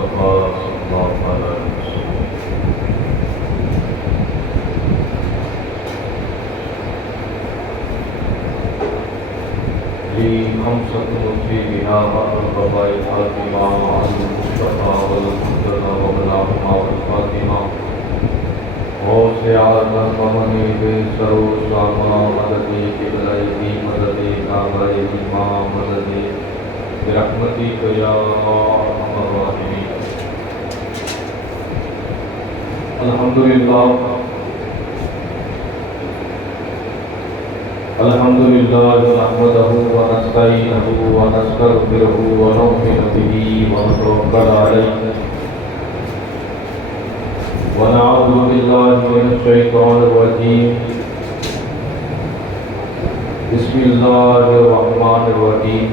المصطفى صلی اللہ علیہ وسلم لی خمسة في بها القضاء الفاطمة المصطفى والمرتضى وبلاغهما والفاطمة غوث اعظم ومنیب سرور شاما مددی قبلہ مددی کعبہ امام مددی برحمتک یا ارحم الراحمین. الحمدللہ نحمده ونستعینه ونستغفره ونؤمن به ونتوکل علیہ ونعوذ باللہ من الشیطان الرجیم. بسم اللہ الرحمن الرحیم.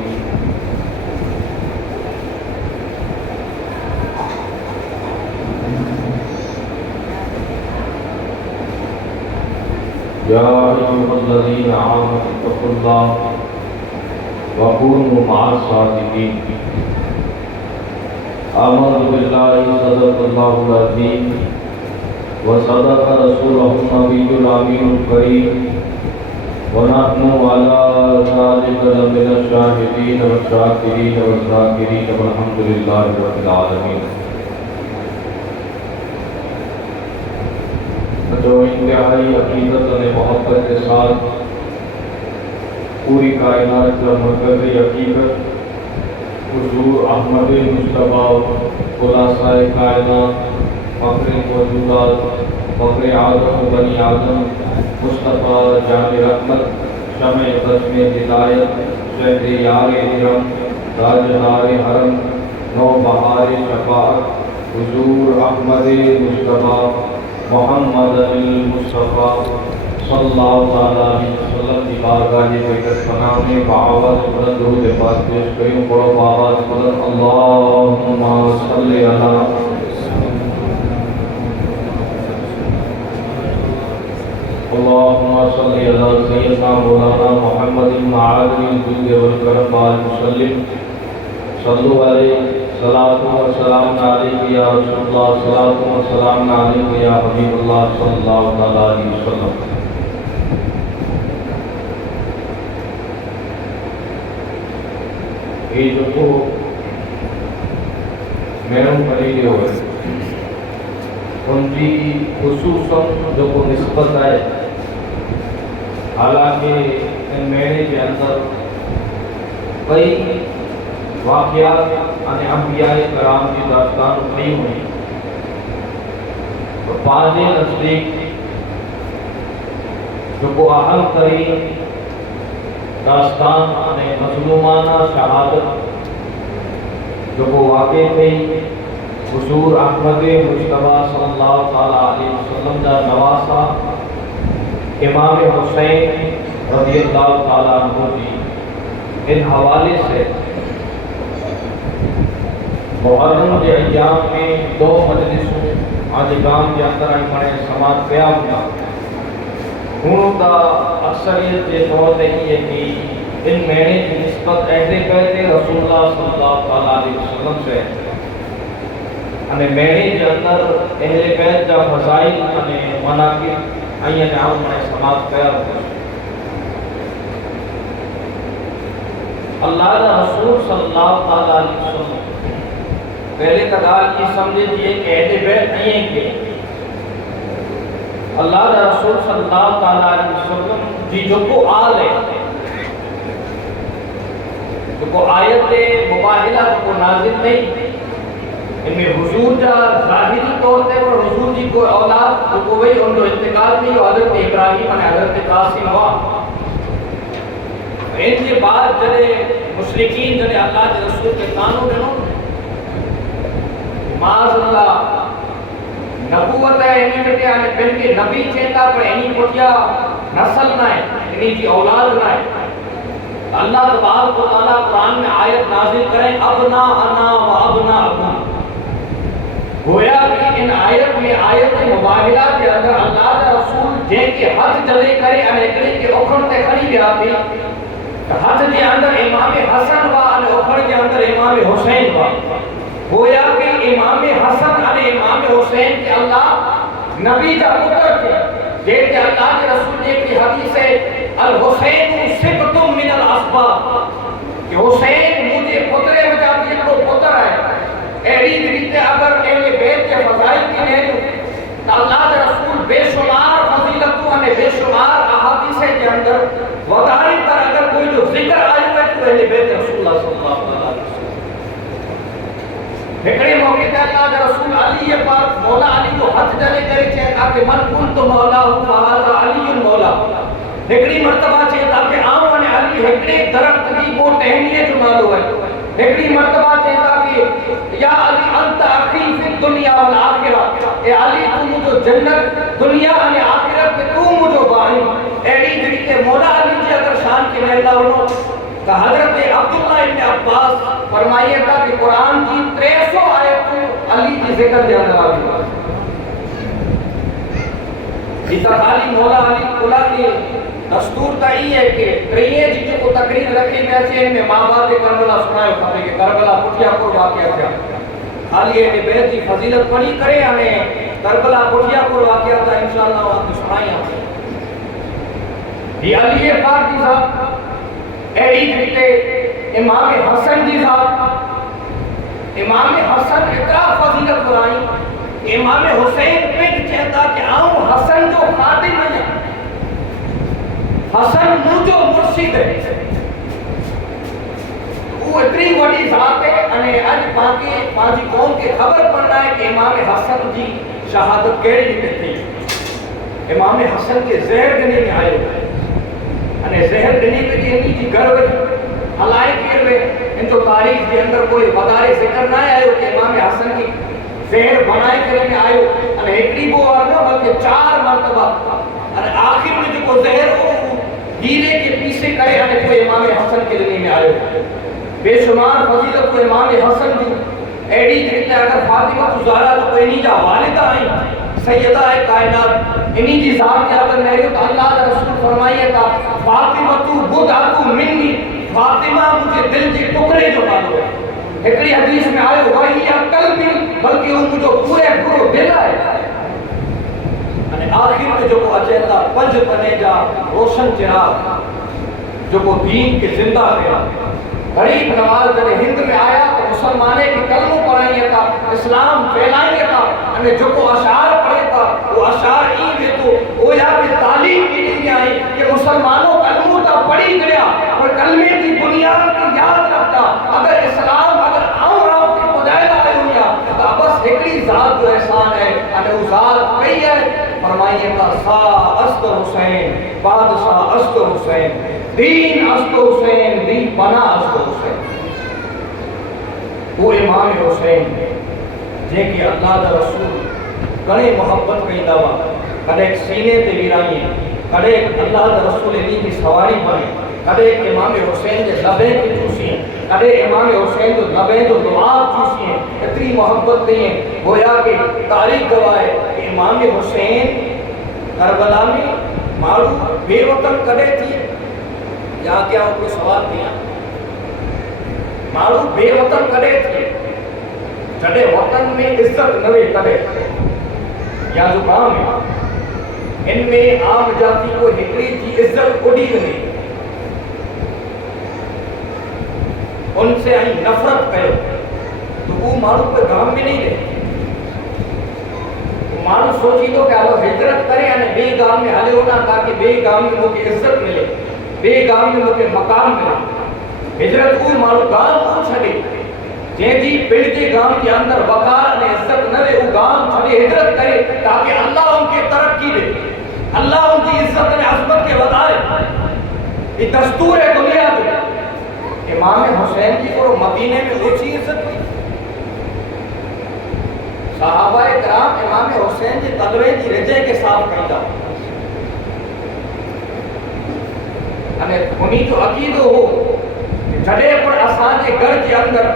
یا ایھا الذین آمنوا اتقوا اللہ وکونوا مع الصادقین. آمنت باللہ صدق اللہ العظیم وصدق رسولہ النبی الامین الکریم ونحن علی ذلک لمن الشاہدین والشاکرین والذاکرین والحمد للہ رب العالمین. جو انتہائی عقیدت و محبت کے ساتھ پوری کائنات کا مرکزی حقیقت حضور احمد مصطفیٰ خلاصہ کائنات فخر موجودات فخر آدم و بنی آدم مصطفیٰ جان رحمت شمع بزم ہدایت شہر یار حرم تاج نار حرم نو بہار شفاعت حضور احمد مصطفیٰ محمد المصطفیٰ صلی اللہ علیہ وسلم کی بارگاہ بکر پناہ میں بآواز بلند درود پاک پیش کریں. پڑھو بآواز بلند اللہم صلی علی اللہم صلی علی سیدنا مولانا محمد معاذ الجود والکرم والمسلم. صلو علیہ صلاة و سلام علیہ یا رسول اللہ صلاة و سلام علیہ یا حبیب اللہ صلی اللہ علیہ وسلم. یہ جو کو میروں پڑھی ہوئے ان کی خصوصاً جو کو نسبت ہے حالانکہ ان میرے کے اندر کئی واقعات یعنی انبیاء کرام کی داستان نہیں ہوئی اور بعض نزدیک جو کو اہم ترین داستان یعنی مظلومانہ شہادت جو کو واقع تھی حضور احمد مصطفیٰ صلی اللہ علیہ وسلم کا نواسا امام حسین رضی اللہ تعالیٰ عنہ کی ان حوالے سے محرم کے ایام میں دو مجلسوں آج کام کے اندر ہمارے سماعت کیا ہوا ہوں کا اکثریت کے طور نہیں ہے کہ ان مہینے کی نسبت ایسے کہتے رسول اللہ صلی اللہ علیہ وسلم سے અને મેળે જે અંદર એહલે બેત જા ફઝાઇલ અને મનાકિબ અહીંયા નામ મને સમાપ્ત કર્યા છે. اللہ کا رسول صلی اللہ علیہ وسلم پہلے تو گال یہ سمجھے دیئے کہ اہل بیت نہیں ہیں کہ اللہ کا رسول صلی اللہ علیہ وسلم جی جو کو آل ہے جو کو آیت مباہلہ جو کو نازل نہیں ان میں حضور جا ظاہری طور تے اور حضور جی کو اولاد جو کو وہی ان کو انتقال تھی حضرت ابراہیم اور حضرت قاسم ہوا. ان کے بعد جڑے مشرکین جڑے اللہ کے رسول کے قانون دنوں معاذ اللہ نبوت ہے انہیں بیٹے آنے پہن کے نبی چیتا پر انہیں پوٹیا نسل نہ ہے انہیں کی اولاد نہ ہے. اللہ تبارک و تعالیٰ قرآن میں آیت نازل کریں ابنا انا و ابنا ابنا گویا کہ ان آیت میں آیت مباہلہ کے اندر اللہ کا رسول جے کے ہاتھ جلے کرے انہیں کے اکھڑ تے کھڑی گیا تھی ہاتھ کے اندر امام حسن و اکھڑ کے اندر امام حسین ہوا گویا کہ امام حسن علیہ امام حسین کے اللہ نبی کا پتر تھے، جیسے اللہ کے رسول نے کی حدیث ہے الحسین سبط من الاسباط کہ حسین مجھے پترے بچا دیا تو پتر ہے ایڑی ریتے اگر اہل بیت کے فضائل کی نہیں تو اللہ کے رسول بے شمار فضیلتوں نے بے شمار احادیث کے اندر وضاحی پر اگر کوئی جو ذکر آئی ہے تو اہل بیت رسول اللہ صلی اللہ علیہ وسلم ہکڑے موقع تے اللہ کے رسول علی پاک مولا علی کو ہاتھ جلے کرے چھے تاکہ من کنت مولا ہوں فہذا علی مولا ہکڑی مرتبہ چھے تاکہ آمن علی ہکڑے درخت کی وہ ٹہنیے جو نالو ہے ہکڑی مرتبہ چھے تاکہ یا علی انت اخی فی الدنیا والآخرہ اے علی تو مجھو جنت دنیا اور آخرت میں تو مجھو باہی ایڑی جڑی مولا علی جی اگر شان کی محلہ انہوں کہ حضرت عبداللہ ابن عباس فرمائیے تھا کہ قرآن کی 300 آیتوں علی کی ذکر دیانا آگی اس خالی مولا علی کلا کے دستور تا ہی ہے کہ تریے جی کو تقریر رکھے میں سے ان میں ماں باپ کربلا سنائے کھاتے کہ کربلا پٹھیا کو واقعہ تھا خالی ہے کہ بیت کی فضیلت پڑھی کرے ہمیں کربلا پٹھیا کو واقعہ تھا انشاءاللہ وہاں کو سنائیں یہ علی پاک کی صاحب ایڈی کہتے امام حسن جی صاحب امام حسن اتنا فضیلت بنائی امام حسین پہ چاہتا کہ آؤں حسن جو خادم ہے حسن مجھو مرشد ہے وہ اتنی بڑی ذات ہے انہیں آج پانچی قوم کے خبر پڑھنا ہے کہ امام حسن جی شہادت کیڑی کہتے ہیں امام حسن کے زہر دنے میں آئے ہوئے انہیں زہر دنی پہ جی انہی جی گھر وجہ حلائے کیر میں ان تو تاریخ کے اندر کوئی وقار ذکر نہ آئے ہو کہ امام حسن کی زہر بنائے کرنے میں آئے ہو انہیں ایکڑی بو آرنا بلکہ 4 مرتبہ انہیں آخر میں جو کو زہر ہو گیرے کے پیسے کرے انہیں کوئی امام حسن کے دنی میں آئے ہو بے شمار فضیلت کو امام حسن جو ایڈی جنتے اگر فاطمہ تو زہرہ تو کوئی نہیں جا والدہ آئی سیدہ ہے کائنات انہی جی ذات کے اگر میرے تو اللہ کا رسول فرمائیے تھا فاطمہ تو بدعتو منی فاطمہ مجھے دل کے ٹکڑے جو ڈالو ہے ایکڑی حدیث میں آئے وہی یا قلبی بلکہ وہ مجھے پورے پورو دل آئے آخر میں جو کو اچھتا پنج بنے جا روشن چراغ جو کو دین کے زندہ رہا غریب نواز جب ہند میں آیا تو مسلمانے کی کلموں پڑھائیے تھا اسلام پھیلائیے تھا انہیں جو کو اشعار پڑھے تھا وہ اشعار ہی میں تو وہ یا بھی تعلیم کی نہیں آئی کہ مسلمانوں کلموں تا پڑھی گیا اور کلمے کی بنیاد کی یاد رکھتا اگر اسلام اگر آؤں کی مجاہدہ آئے ہویا تو بس ایکڑی ذات جو احسان ہے انہیں وہ ذات کئی ہے فرمائیے تھا سا است حسین بادشاہ است حسین دین است حسین دین بنا است حسین وہ امام حسین جن کی اللہ دا رسول کڑے محبت کئی دعویٰ کڑے ایک سینے تے ویرائی کڑے اللہ دا رسول انہی کی سواری بنے کڑے امام حسین کے لبیں کے چوسی ہیں کڑے امام حسین کے لبیں جو دعا چوسی ہیں اتنی محبت نہیں ہے گویا کہ تاریخ گواہ ہے کہ امام حسین کربلا میں معلوم بے وطن کڑے تھی یا کیا ان کو سوال دیا معلوم بے وطن کڑے تھی جڑے وطن میں عزت نوے کڑے یا جو کام ہے ان میں عام جاتی کو ہکڑی کی عزت اڑی نہیں ان سے آئی نفرت کرے تو وہ معلوم پہ گام بھی نہیں رہے معلوم سوچی تو کہ وہ ہجرت کرے یعنی بے گام میں حلے ہونا تاکہ بے گام میں وہ کی عزت ملے بے گام میں وہ کے مقام ملے ہجرت کوئی معلوم گام کو چھڑے جن جی پیڑ کے گام کے اندر وقار نے عزت نہ لے وہ گام چھڑے ہجرت کرے تاکہ اللہ ان کے ترقی دے اللہ ان کی عزت نے عظمت کے بتائے یہ دستور ہے دنیا میں امام حسین کی کو مدینے میں اونچی عزت ہوئی صحابہ کرام امام حسین کی تلوے کی رجے کے ساتھ کہتا ہمیں انہی جو عقیدہ ہو جڑے پر آسان کے گھر کے اندر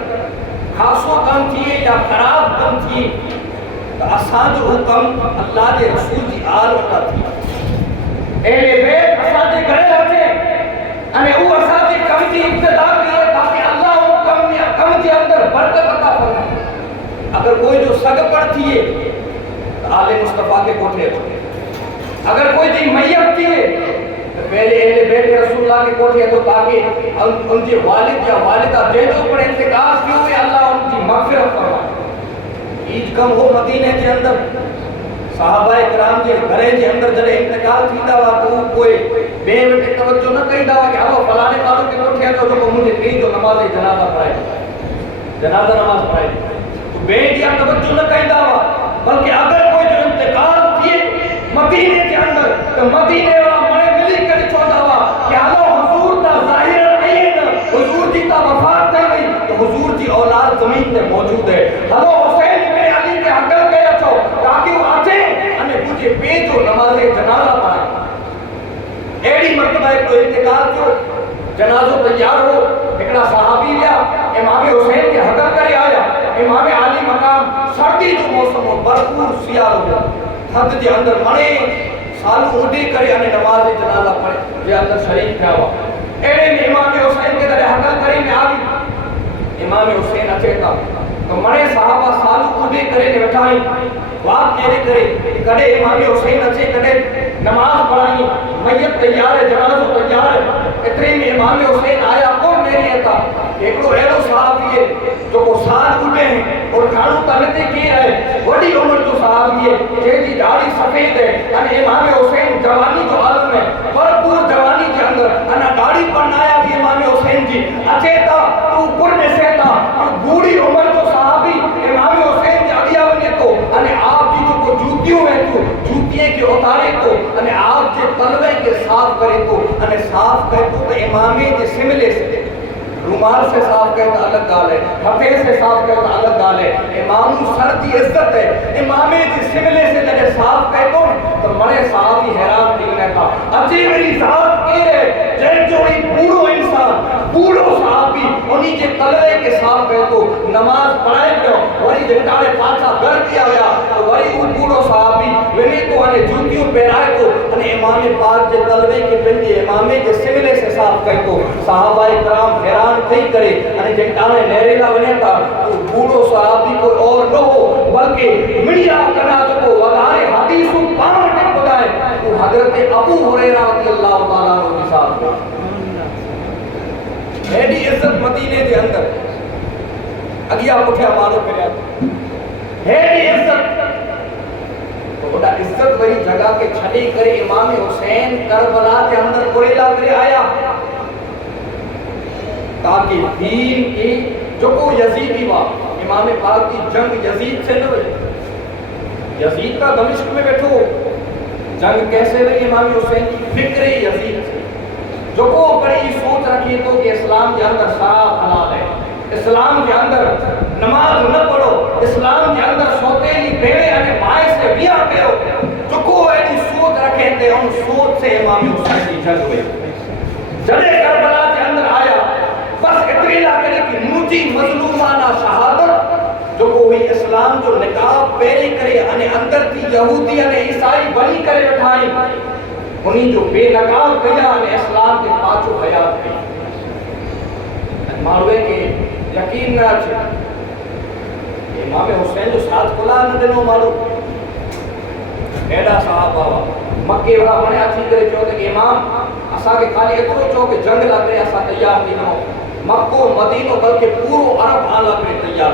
خاصو کم تھیے یا خراب کم تھی تو آسان جو حکم اللہ کے رسول کی آل ہوتا تھی اہل بیت آسان کے گھرے ہوتے ہمیں وہ آسان کے کم کی ابتدا کی ہے تاکہ اللہ ان کم کے اندر برکت عطا فرمائے کوئی جو سگ پڑ تھی آل مصطفیٰ کے کوٹھے اگر کوئی جی میت تھی پہلے اہل بیت رسول اللہ کے کوٹھے تو تاکہ ان کے والد یا والدہ دے جو پر انتقال کیوں ہوئے اللہ ان کی مغفرت فرمائے ایج کم ہو مدینے کے اندر صحابہ کرام کے گھرے کے اندر جڑے انتقال تھیندا وا تو کوئی بے وٹے توجہ نہ کیندا وا کہ ہلو فلانے مالو کے کوٹھے تو جو مجھے کہیں جو نماز جنازہ پڑھائے جنازہ نماز پڑھائے تو بے دیا توجہ نہ کیندا وا بلکہ اگر کوئی جو انتقال تھے مدینے کے اندر تو مدینے والا بڑے ملی کر چوندا وا کہ ہلو حضور دا ظاہر نہیں ہے حضور جی تا وفات تھے گئی تو حضور جی اولاد زمین تے موجود ہے ہلو حسین ابن علی کے حقل گیا چھو تاکہ وہ آتے ہمیں مجھے پیجو نماز جنازہ پڑھائے ایڑی مرتبہ ایک تو انتقال کیوں جنازہ تیار ہو ایکڑا صحابی لیا امام حسین کے حقل کرے آیا امام علی مقام سردی جو موسم ہو بھرپور سیاہ ہو تھد جے اندر منے سالو اڈی کرے انہیں نماز جنازہ پڑھے یہ اندر شریف کیا ہوا ایڑے میں امام حسین کے در حقل کرے میں آگی امام حسین اچھے تھا تو منے صحابہ سالو اڈی کرے نے بٹھائی بات میرے کرے کڑے امام حسین اچھے کڑے نماز پڑھائی میت تیار ہے جنازہ تیار ہے اتنے میں امام حسین آیا کون میری ایتا ایک تو ایڑو صحابی ہے جو کو سال اٹھے ہیں اور کھاڑو تنتے کی ہے بڑی عمر جو صحابی ہے جیدی داڑھی سفید ہے یعنی امام حسین جوانی جو عالم ہے بھرپور جوانی کے اندر انا داڑھی پڑھنایا بھی امام حسین جی اچھے تا تو پرنے سے تا بوڑھی عمر جو صحابی امام حسین جی اگیا بنے تو انے آپ جی جو کو جوتیوں میں تو جوتیے کے اتارے تو انے آپ جی تلوے کے صاف کرے تو انے صاف کرے تو امامی جی سملے سے رومال سے صاف کہتا الگ گال ہے ہفتے سے صاف کہتا الگ گال ہے امام سر کی عزت ہے امام جی سملے سے جڑے صاف کہتو تو مرے صحابی حیران دینے کا اچھی میری ذات کی ہے جن جو ہی پورو انسان پورو صحابی انہی کے تلوے کے صاف کہتو نماز پڑھائے کیوں وہی جنٹارے پاچھا گر کیا گیا تو وہی وہ پورو صحابی ونی تو انہیں جوتیوں پہنائے تو انہیں امام پاک کے تلوے کے بندے امام کے سملے سے صاف کہتو صحابہ کرام حیران نہیں کرے انہیں جنٹانے نیریلا بنے تا تو بوڑھو صحابی کوئی اور نہ ہو بلکہ میڈیا کنا جو کو وغارے حدیثوں پاوٹے خدائے وہ حضرت ابو ہریرہ رضی اللہ تعالیٰ عنہ کی ساتھ ایڈی عزت مدینے کے اندر اگیا پٹھیا مارو کریا ایڈی عزت تو بڑا عزت وہی جگہ کے چھڑی کرے امام حسین کربلا کے اندر کوریلا کرے آیا تاکہ دین کی جو کو یزیدی وا امام پاک کی جنگ یزید سے نہ ہوئے یزید کا دمشق میں بیٹھو جنگ کیسے ہوئی امام حسین کی فکر یزید سے جو کو بڑی سوچ رکھی تو کہ اسلام کے اندر شراب حلال ہے اسلام کے اندر نماز نہ پڑھو اسلام کے اندر سوتیلی بیڑے یعنی مائے سے بیاہ کرو جو کو ایسی سوچ رکھے تھے ان سوچ سے امام حسین کی جنگ ہوئی جڑے کربلا کے اندر آیا بس اتنی لاکھنے کی موجی مظلومانہ شہادت جو کوئی اسلام جو نکاب پیرے کرے انہیں اندر تھی یہودی انہیں عیسائی بنی کرے بٹھائیں انہیں جو بے نکاب کیا انہیں اسلام کے پاچو حیات کی ماروے کے یقین نہ چھے امام حسین جو ساتھ کلا نہ دنوں مارو ایڈا صاحب بابا مکے وڑا منے اچھی کرے چوتے کہ امام اسا کے خالی اترو چوکے جنگ لگے اسا تیار نہیں ہو مکو مدینو بلکہ پورو عرب آن لگے تیار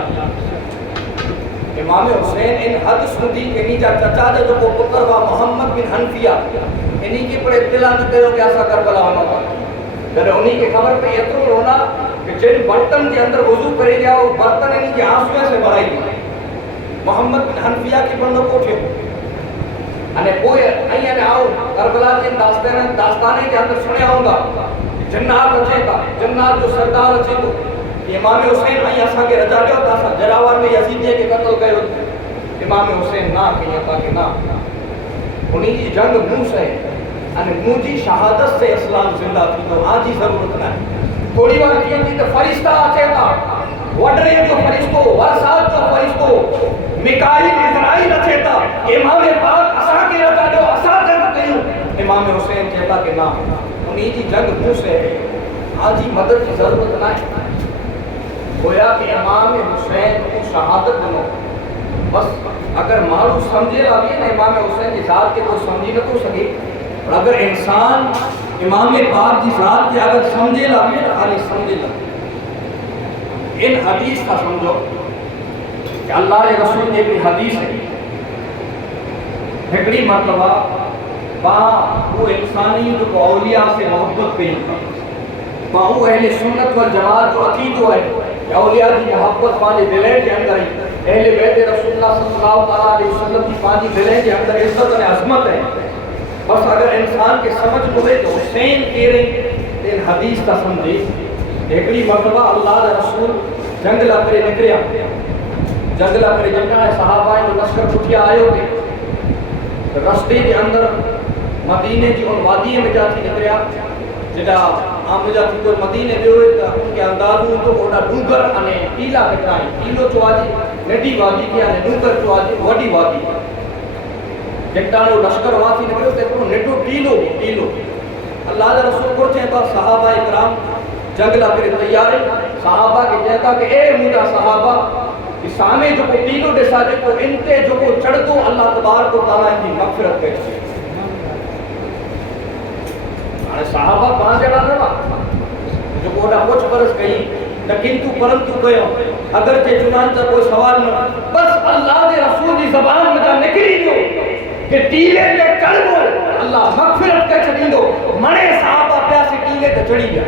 امام حسین ان حد سندی کے نیچا چچا دے جو کو پتر با محمد بن حنفیہ انہی کے پر اطلاع نہ کرو کہ ایسا کربلا ہونا تھا جب انہی کے خبر پہ اترو رونا کہ جن برتن کے اندر وضو کرے گیا وہ برتن انہی کے آنسویں سے بھرائی دی محمد بن حنفیہ کی بندوں کو ٹھے انہیں کوئی آئین آؤ کربلا کے داستانے کے اندر سنے ہوں گا جنات اچھے کا جنات جو سردار اچھے تو امام حسین آئی ایسا کے رجا لے ہوتا سا جراوار میں یزیدیے کے قتل گئے ہوتے امام حسین نہ کہیں تاکہ نہ انہی کی جنگ منہ سے منہ جی شہادت سے اسلام زندہ تھی تو آج ہی ضرورت نہ ہے تھوڑی بار کیا تھی تو فرشتہ آتے تھا وڈرے جو فرشتو ورسات جو فرشتو مکائل اسرائیل اچھے تھا امام پاک اسا کے رجا لے اسا جنگ کہیں امام حسین کہتا کہ نہ انہی کی جنگ منہ سے آج ہی مدد کی ضرورت نہ ہے گویا کہ امام حسین کو شہادت دنو بس اگر مارو سمجھے لگے نا امام حسین کی ذات کے تو سمجھی نہ تو سکے، اور اگر انسان امام پاک کی ذات کے اگر سمجھے لگے نا خالی سمجھے لگے۔ ان حدیث کا سمجھو کہ اللہ کے رسول نے ایک حدیث ہے، ہکڑی مرتبہ با وہ انسانی جو اولیاء سے محبت پہ با وہ اہل سنت والجماعت جو عقیدہ ہے کہ اولیاء کی محبت پانچ دلیں کے اندر ہے، اہل بیت رسول اللہ صلی اللہ علیہ وسلم کی پانچ دلیں کے اندر عزت و عظمت ہے۔ بس اگر انسان کے سمجھ ہوئے تو حسین کہہ رہے ان حدیث کا سمجھے۔ ایکڑی مرتبہ اللہ کا رسول جنگ لا کرے نکریا، جنگ لا کرے جنگا ہے صحابہ جو لشکر اٹھیا آئے ہوتے رستے کے اندر مدینے کی ان وادی میں جاتی نکریا جدا عام جاتی کو مدینے دے ہوئے تا ان کے اندازوں تو اوڈا ڈونگر انے ٹیلا کٹرائیں ٹیلو چواجی نڈی وادی کے انے ڈونگر چواجی وڈی وادی جٹانو لشکر واسی نکرے تے کو نڈو ٹیلو اللہ دے رسول کو چاہتا صحابہ اکرام جنگ لا کرے تیار صحابہ کے کہتا کہ اے مجھا صحابہ کہ سامنے جو کو ٹیلو دے ساجے کو انتے جو کو چڑھ دو اللہ تبارک و تعالی ان کی مغفرت کرے۔ صحابہ پانچ جڑا تھا جو کوڑا کچھ برس گئی لیکن تو پرنتو گیا اگر تے چنانچہ کوئی سوال نہ بس اللہ دے رسول کی زبان میں جا نکلی جو کہ ٹیلے تے چڑھ دو اللہ مغفرت کر چھڑی دو مڑے صحابہ پیاسے ٹیلے تے چڑھی گیا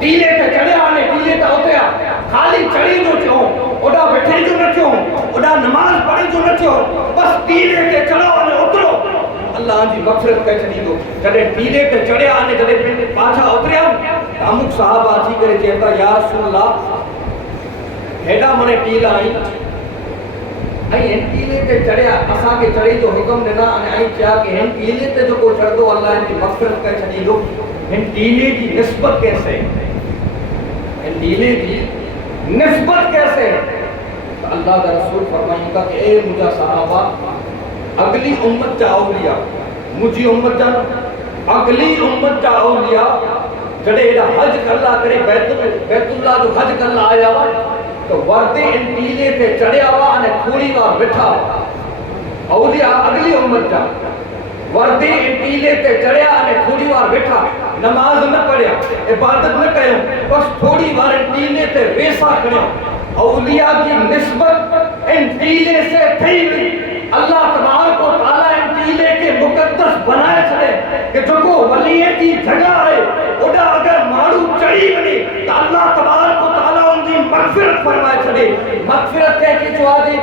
ٹیلے تے چڑھے آنے ٹیلے تے اتیا خالی چڑھی جو چوں اوڈا بیٹھے جو نہ چوں اوڈا نماز پڑھی جو نہ چوں بس ٹیلے تے چڑھو آنے اترو اللہ جی مغفرت کر چھڑی دو۔ جڑے ٹیلے تے چڑھے آنے جڑے پاچھا اتریا امک صحابہ اچھی کرے چیتا یا رسول اللہ ہیڈا منے ٹیلا آئی این ٹیلے تے چڑھیا اسا کے چڑھی جو حکم دینا آئی کیا کہ ہن ٹیلے تے جو کو چڑھ دو اللہ ان کی مغفرت کر چھڑی دو۔ ہن ٹیلے کی نسبت کیسے ہن ٹیلے کی نسبت کیسے اللہ کا رسول فرمائیں گا کہ اے مجھا صحابہ اگلی امت جا اولیاء مجھے امت جا اگلی امت جا اولیاء جڑے ایڈا حج کرلا کرے بیت اللہ جو حج کرلا آیا ہوا تو وردے ان ٹیلے پہ چڑھیا ہوا انہیں تھوڑی بار بٹھا اولیاء اگلی امت جا وردے ان ٹیلے پہ چڑھیا انہیں تھوڑی بار بٹھا نماز نہ پڑھیا عبادت نہ کریں بس تھوڑی بار ان ٹیلے پہ ویسا کریں اولیاء کی نسبت ان ٹیلے سے تھی اللہ تبارک و تعالیٰ ان ٹیلے کے مقدس بنائے چھڑے کہ جو کو ولیے کی جگہ ہے اوڈا اگر مارو چڑھی بنی تو اللہ تبارک و تعالیٰ ان کی مغفرت فرمائے چھڑے مغفرت کہہ کے جو آجے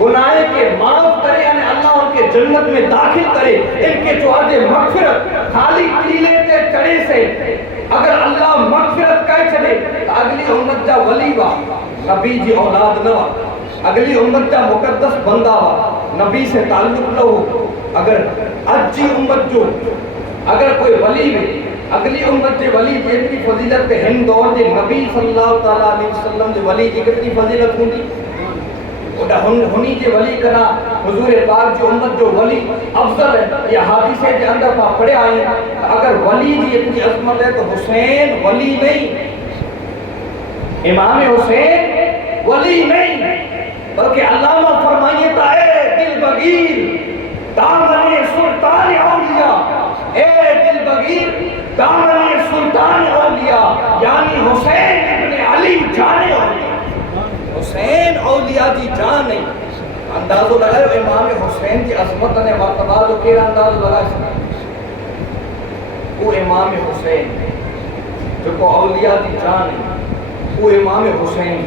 گناہ کے معاف کرے یعنی اللہ ان کے جنت میں داخل کرے ان کے جو آجے مغفرت خالی ٹیلے کے چڑھے سے اگر اللہ مغفرت کہہ چھڑے تو اگلی امت جا ولی وا نبی جی اولاد نوا اگلی امت جا مقدس بندہ وا نبی سے تعلق نہ ہو اگر اجی امت جو اگر کوئی ولی میں اگلی امت جے ولی جیتری فضیلت پہ ہن دور جے نبی صلی اللہ علیہ وسلم جے ولی جی کتنی فضیلت ہوندی اوڈا ہنی جے ولی کنا حضور پاک جو امت جو ولی افضل ہے یہ حادثے کے اندر پا پڑے آئے اگر ولی جی اتنی عظمت ہے تو حسین ولی نہیں امام حسین ولی نہیں بلکہ علامہ فرمائیے تا اے دل بگیر دامن سلطان اولیاء اے دل بگیر دامن سلطان اولیاء یعنی حسین ابن علی جان اولیاء حسین اولیاء دی جان نہیں اندازو لگائے امام حسین کی عظمت نے مرتبہ جو کیرا اندازو لگائے وہ امام حسین جو کو اولیاء دی جان نہیں وہ امام حسین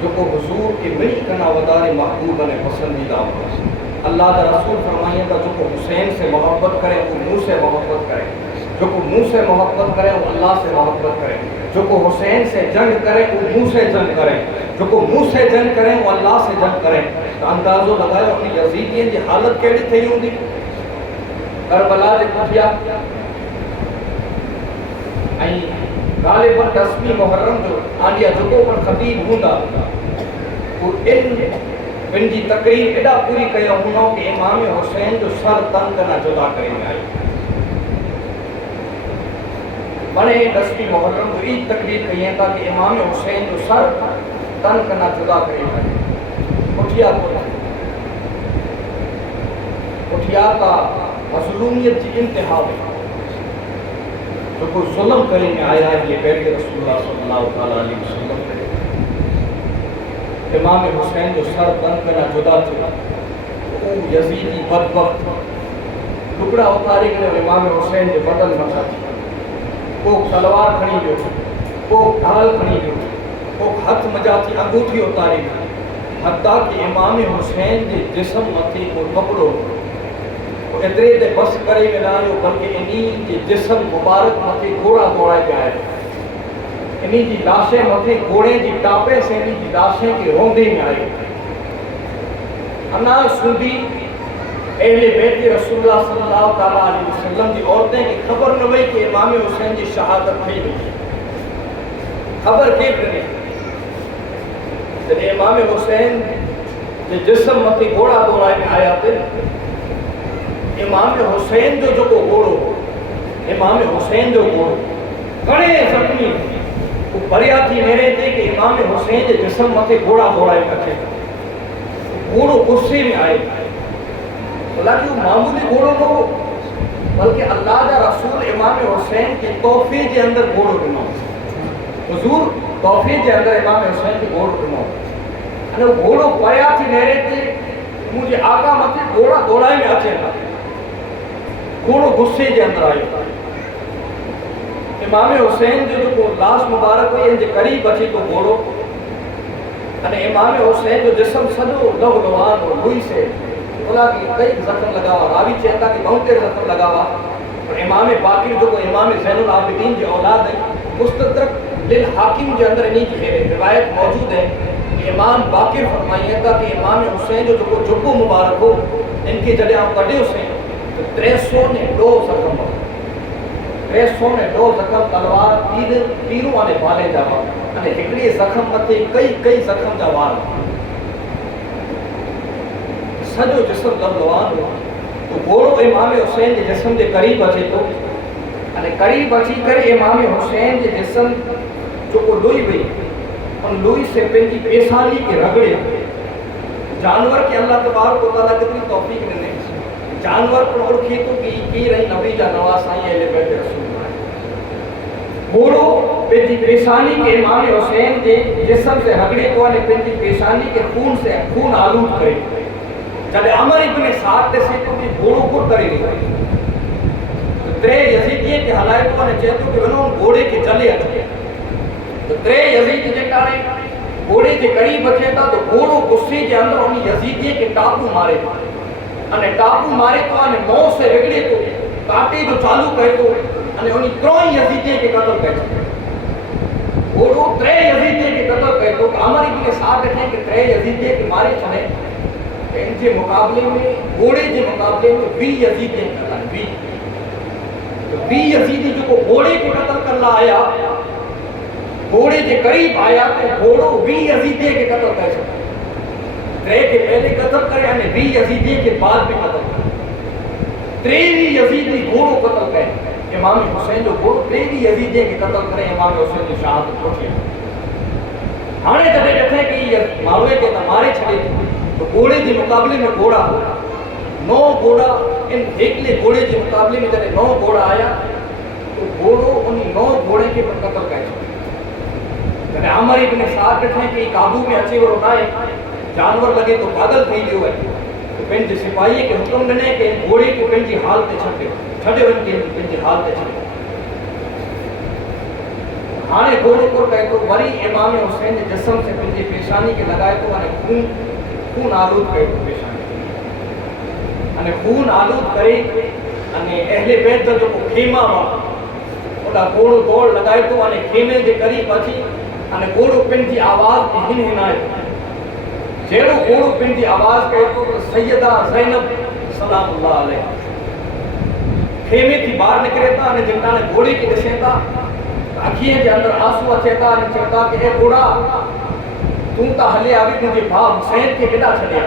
جو کو حضور کے مل کنا ودار محبوب نے پسندیدہ ہوگا اللہ کا رسول فرمائیے گا جو کو حسین سے محبت کرے وہ منہ سے محبت کرے جو کو منہ سے محبت کرے وہ اللہ سے محبت کرے جو کو حسین سے جنگ کرے وہ منہ سے جنگ کرے جو کو منہ سے جنگ کرے وہ اللہ سے جنگ کرے تو اندازو لگائے اپنی یزیدین کی حالت کیڑی تھی ہوں دی کربلا دے کھٹیا غالباً 10 محرم جو آنیا جگہ پر خطیب ہوندا وہ ان کی تقریر ایڈا پوری کیا ہونا کہ امام حسین جو سر تن کرنا جدا کریں گے آئی بنے 10 محرم کو ایک تقریر کہی ہے کہ امام حسین جو سر تن کرنا جدا کریں گے اٹھیا کا مظلومیت کی انتہا میں جو کوئی ظلم کرے میں آیا ہے یہ بیٹے رسول اللہ صلی اللہ علیہ وسلم ہے امام حسین جو سر بند کرنا جدا تھے وہ یزیدی بدبخت ٹکڑا اتاری گئے امام حسین جو بدن بچا تھی وہ تلوار کھڑی جو وہ ڈھال کھڑی جو وہ ہاتھ مجاتی انگوٹھی اتاری گئی حتیٰ کہ امام حسین کے جسم متھی کو کپڑو اترے دے بس کرے ملایو بلکہ انہی کے جسم مبارک متھی گھوڑا دوڑائے جائے انہی جی لاشیں متھی گھوڑے جی ٹاپے سے انہی جی لاشیں کی روندے میں آئی انا سندی اہل بیت رسول اللہ صلی اللہ علیہ وسلم کی عورتیں کی خبر نہ ہوئی کہ امام حسین کی شہادت تھی خبر کی کرنے جب امام حسین کے جسم متھی گھوڑا دوڑائے میں آیا تھے امام حسین جو کو گھوڑو امام حسین جو گھوڑو کڑے زخمی وہ بریا تھی میرے تھے کہ امام حسین کے جسم متھی گھوڑا دوڑائے کھے گھوڑو غصے میں آئے حالانکہ وہ معمولی گھوڑو نہ ہو بلکہ اللہ کا رسول امام حسین کے تحفے کے اندر گھوڑو ڈنو حضور تحفے کے اندر امام حسین کے گھوڑو ڈنو گھوڑو بریا تھی میرے تھے مجھے آقا متھی گھوڑا دوڑائے میں اچھے تھا گھوڑو غصے کے اندر آئے امام حسین جو کو لاش مبارک ہوئی ان کے قریب بچی تو گھوڑو امام حسین جو جسم سجو لو لوان اور لوئی سے بولا کہ کئی زخم لگا ہوا راوی چہتا کہ بہت زخم لگا ہوا اور امام باقر جو کو امام زین العابدین کی اولاد ہے مستدرک للحاکم کے اندر انہی کی روایت موجود ہے کہ امام باقر فرمائیے تھا کہ امام حسین جو کو جبو مبارک ہو ان کی جڑے آپ کٹے اسے تو 300 نے 2 زخم 300 نے 2 زخم تلوار تیروں والے بالے جاوا ہکڑی زخم متے کئی زخم جا وار سجو جسم لوان ہو تو گھوڑو امام حسین کے جسم کے قریب اچے تو قریب اچی کر امام حسین کے جسم جو کو لوئی ہوئی ان لوئی سے پنجی پیسانی کے رگڑے جانور کے اللہ تبارک و تعالیٰ کتنی توفیق نے جانور پر اور کھیتوں کی رہی نبی جا نواز آئی اہل بیت رسول اللہ گھوڑو پنجی پیشانی کے امام حسین کے جسم سے رگڑے تو نے پنجی پیشانی کے خون آلود کرے جب عمر ابن سعد سے تو بھی گھوڑو کو کرے نہیں ترے یزیدیے کے حلائتوں نے چاہتو کہ انہوں گھوڑے کے چلے اچھے تو ترے یزید کے کارے گھوڑے کے قریب اچھے تھا تو گھوڑو غصے کے اندر انہی یزیدیے کے ٹاپو مارے ٹاپو مارے تو مو سے رگڑے تو کاٹے جو چالو کہے تو انہی 3 یزیدیے کے قتل کہے گھوڑو 3 یزیدیے کے قتل کہے تو عمر ابن سعد کہیں کہ 3 یزیدیے کے مارے چھنے ان کے مقابلے میں گھوڑے کے مقابلے میں 20 یزیدیے قتل 20 یزیدی جو کو گھوڑے کے قتل کرنا آیا گھوڑے کے قریب آیا تو گھوڑو 20 یزیدیے کے قتل کہے سکتا 3 کے پہلے قتل کرے 20 یزیدیے کے بعد میں قتل کرے 23 یزیدی گھوڑو قتل کرے امام حسین جو گھوڑو 23 یزیدیے کے قتل کرے امام حسین جو شہادت پہنچے ہانے جب ڈٹھے کہ یہ ماروے کے تمہارے چھڑے تو گھوڑے کے مقابلے میں گھوڑا 9 گھوڑا ان ایکلے گھوڑے کے مقابلے میں جب 9 گھوڑا آیا تو گھوڑو انہی 9 گھوڑے کے پر قتل کرے جب عمر ابن سعد ڈٹھے کہ قابو میں اچھے اور اٹھائے جانور لگے تو پاگل تھی جو ہے تو پنج سپاہی کے حکم دنے کہ گھوڑے کو پنجی حالت چھڑے ان کے پنجی حالت چھڑے ہانے گھوڑے کو کہے تو وری امام حسین جسم سے پنجی پیشانی کے لگائے تو خون آلود کرے تو پیشانی خون آلود کرے اہل بیت جو کو خیمہ وہاں گھوڑو دوڑ لگائے تو خیمے کے قریب اچھی گھوڑو پنجی آواز ہن ہنائے جیڑو گھوڑو پنجی آواز کہے تو سیدہ زینب سلام اللہ علیہ خیمے تھی باہر نکرے تھا جنہاں نے گھوڑے کی دشے تھا اکھیے کے اندر آنسو اچھے تھا چہتا کہ اے گھوڑا تم تا ہلے آگے مجھے بھاؤ حسین کے کدا چھڑے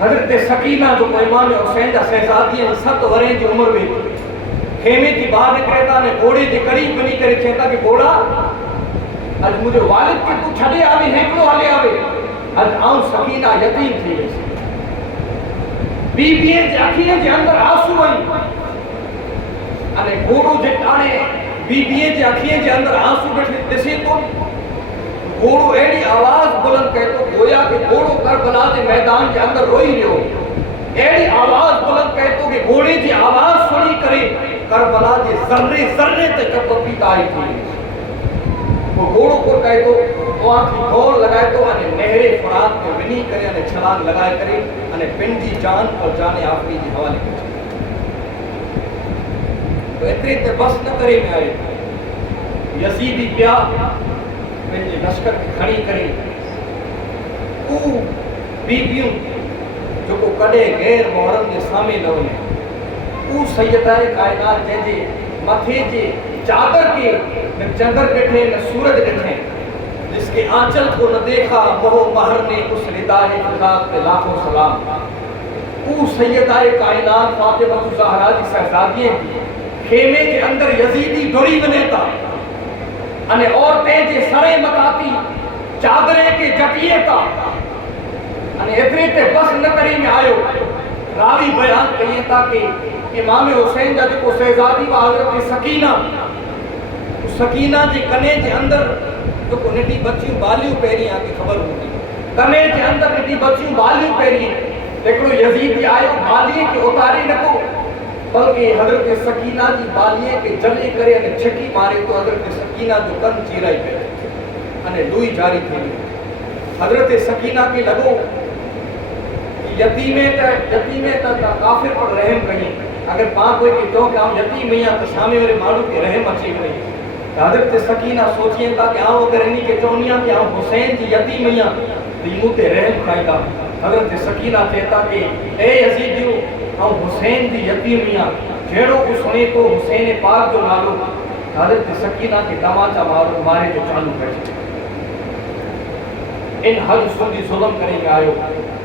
حضرت سکینہ جو امام حسین کا شہزادی ہے 7 وریں کی عمر میں خیمے کی باہر نکلے تھا گھوڑے کے قریب بنی کرے چہتا کہ گھوڑا अज मुझे वालिद के तू छड़े आवे हेकड़ो हले आवे अज आऊं सकीना यतीम थी वई बीबीए जे अखियुनि जे अंदर आंसू आई अने घोड़ो जे टाणे बीबीए जे अखियुनि जे अंदर आंसू वेठे ॾिसे तो घोड़ो अहिड़ी आवाज़ बुलंद कहे तो गोया कि घोड़ो करबला जे मैदान जे अंदर रोई रहियो अहिड़ी आवाज़ बुलंद कहे तो कि घोड़े जी आवाज़ सुनी करे करबला जे ज़र्रे ज़र्रे ते कपी ताई थी वो घोड़ो को कहे तो वहां की दौड़ लगाए तो अने नहरे फरात में विनी करे अने छलांग लगाए करे अने पिन जी जान और जाने आखिरी जी हवाले करे तो एतरे ते बस न करे में आए यजीदी पिया पंहिंजे लश्कर खे खणी करे ऊ बीबियूं जेको कॾहिं गैर मोहरम जे सामे न वञे ऊ सैयदाए कायनात जंहिंजे मथे जे चादर के न चंद्र ॾिठे न सूरज ॾिठे जिसके आंचल को न देखा मोह महर ने उस रिदाए खुदात पे लाखों सलाम ऊ सैयदाए कायनात फातिमा ज़हरा जी शहजादीअ खेमे के अंदर यजीदी डोरी वञे था अने औरतें जे सरे मताती चादरे के जटिए था अने एतरे ते बस न करे में आयो रावी बयान कइए था कि इमाम हुसैन जा जेको शहजादी वा हज़रत सकीना जे कने जे अंदर जेको नंढी बच्चियूं बालियूं पहिरीं आके ख़बर हूंदी कने जे अंदर नंढी बच्चियूं बालियूं पहिरीं हिकिड़ो यजीदी आयो बालीअ खे उतारे नथो बल्कि हज़रत सकीना जी बालीअ खे जले करे अने छिकी मारे तो हज़रत सकीना जो कन चीराई पियो अने लुई जारी थी वई हज़रत सकीना खे लॻो यतीमे त काफ़िर पर रहम कई अगर पां कोई के तो कि हम यतीम आहियां त सामे वारे माण्हू खे रहम अची वई हज़रत सकीना सोचिए था कि आऊं अगर इन्हीं के चवंदी आहियां कि आऊं हुसैन जी यतीम आहियां त मूं ते रहम खाईंदा हज़रत सकीना चएता कि ए यजीदियो आऊं हुसैन जी यतीम आहियां जहिड़ो को सुने तो हुसैन पाक जो नालो हज़रत सकीना के तमाचा मारे जो चालू करे इन हद सुधी जुल्म करे आयो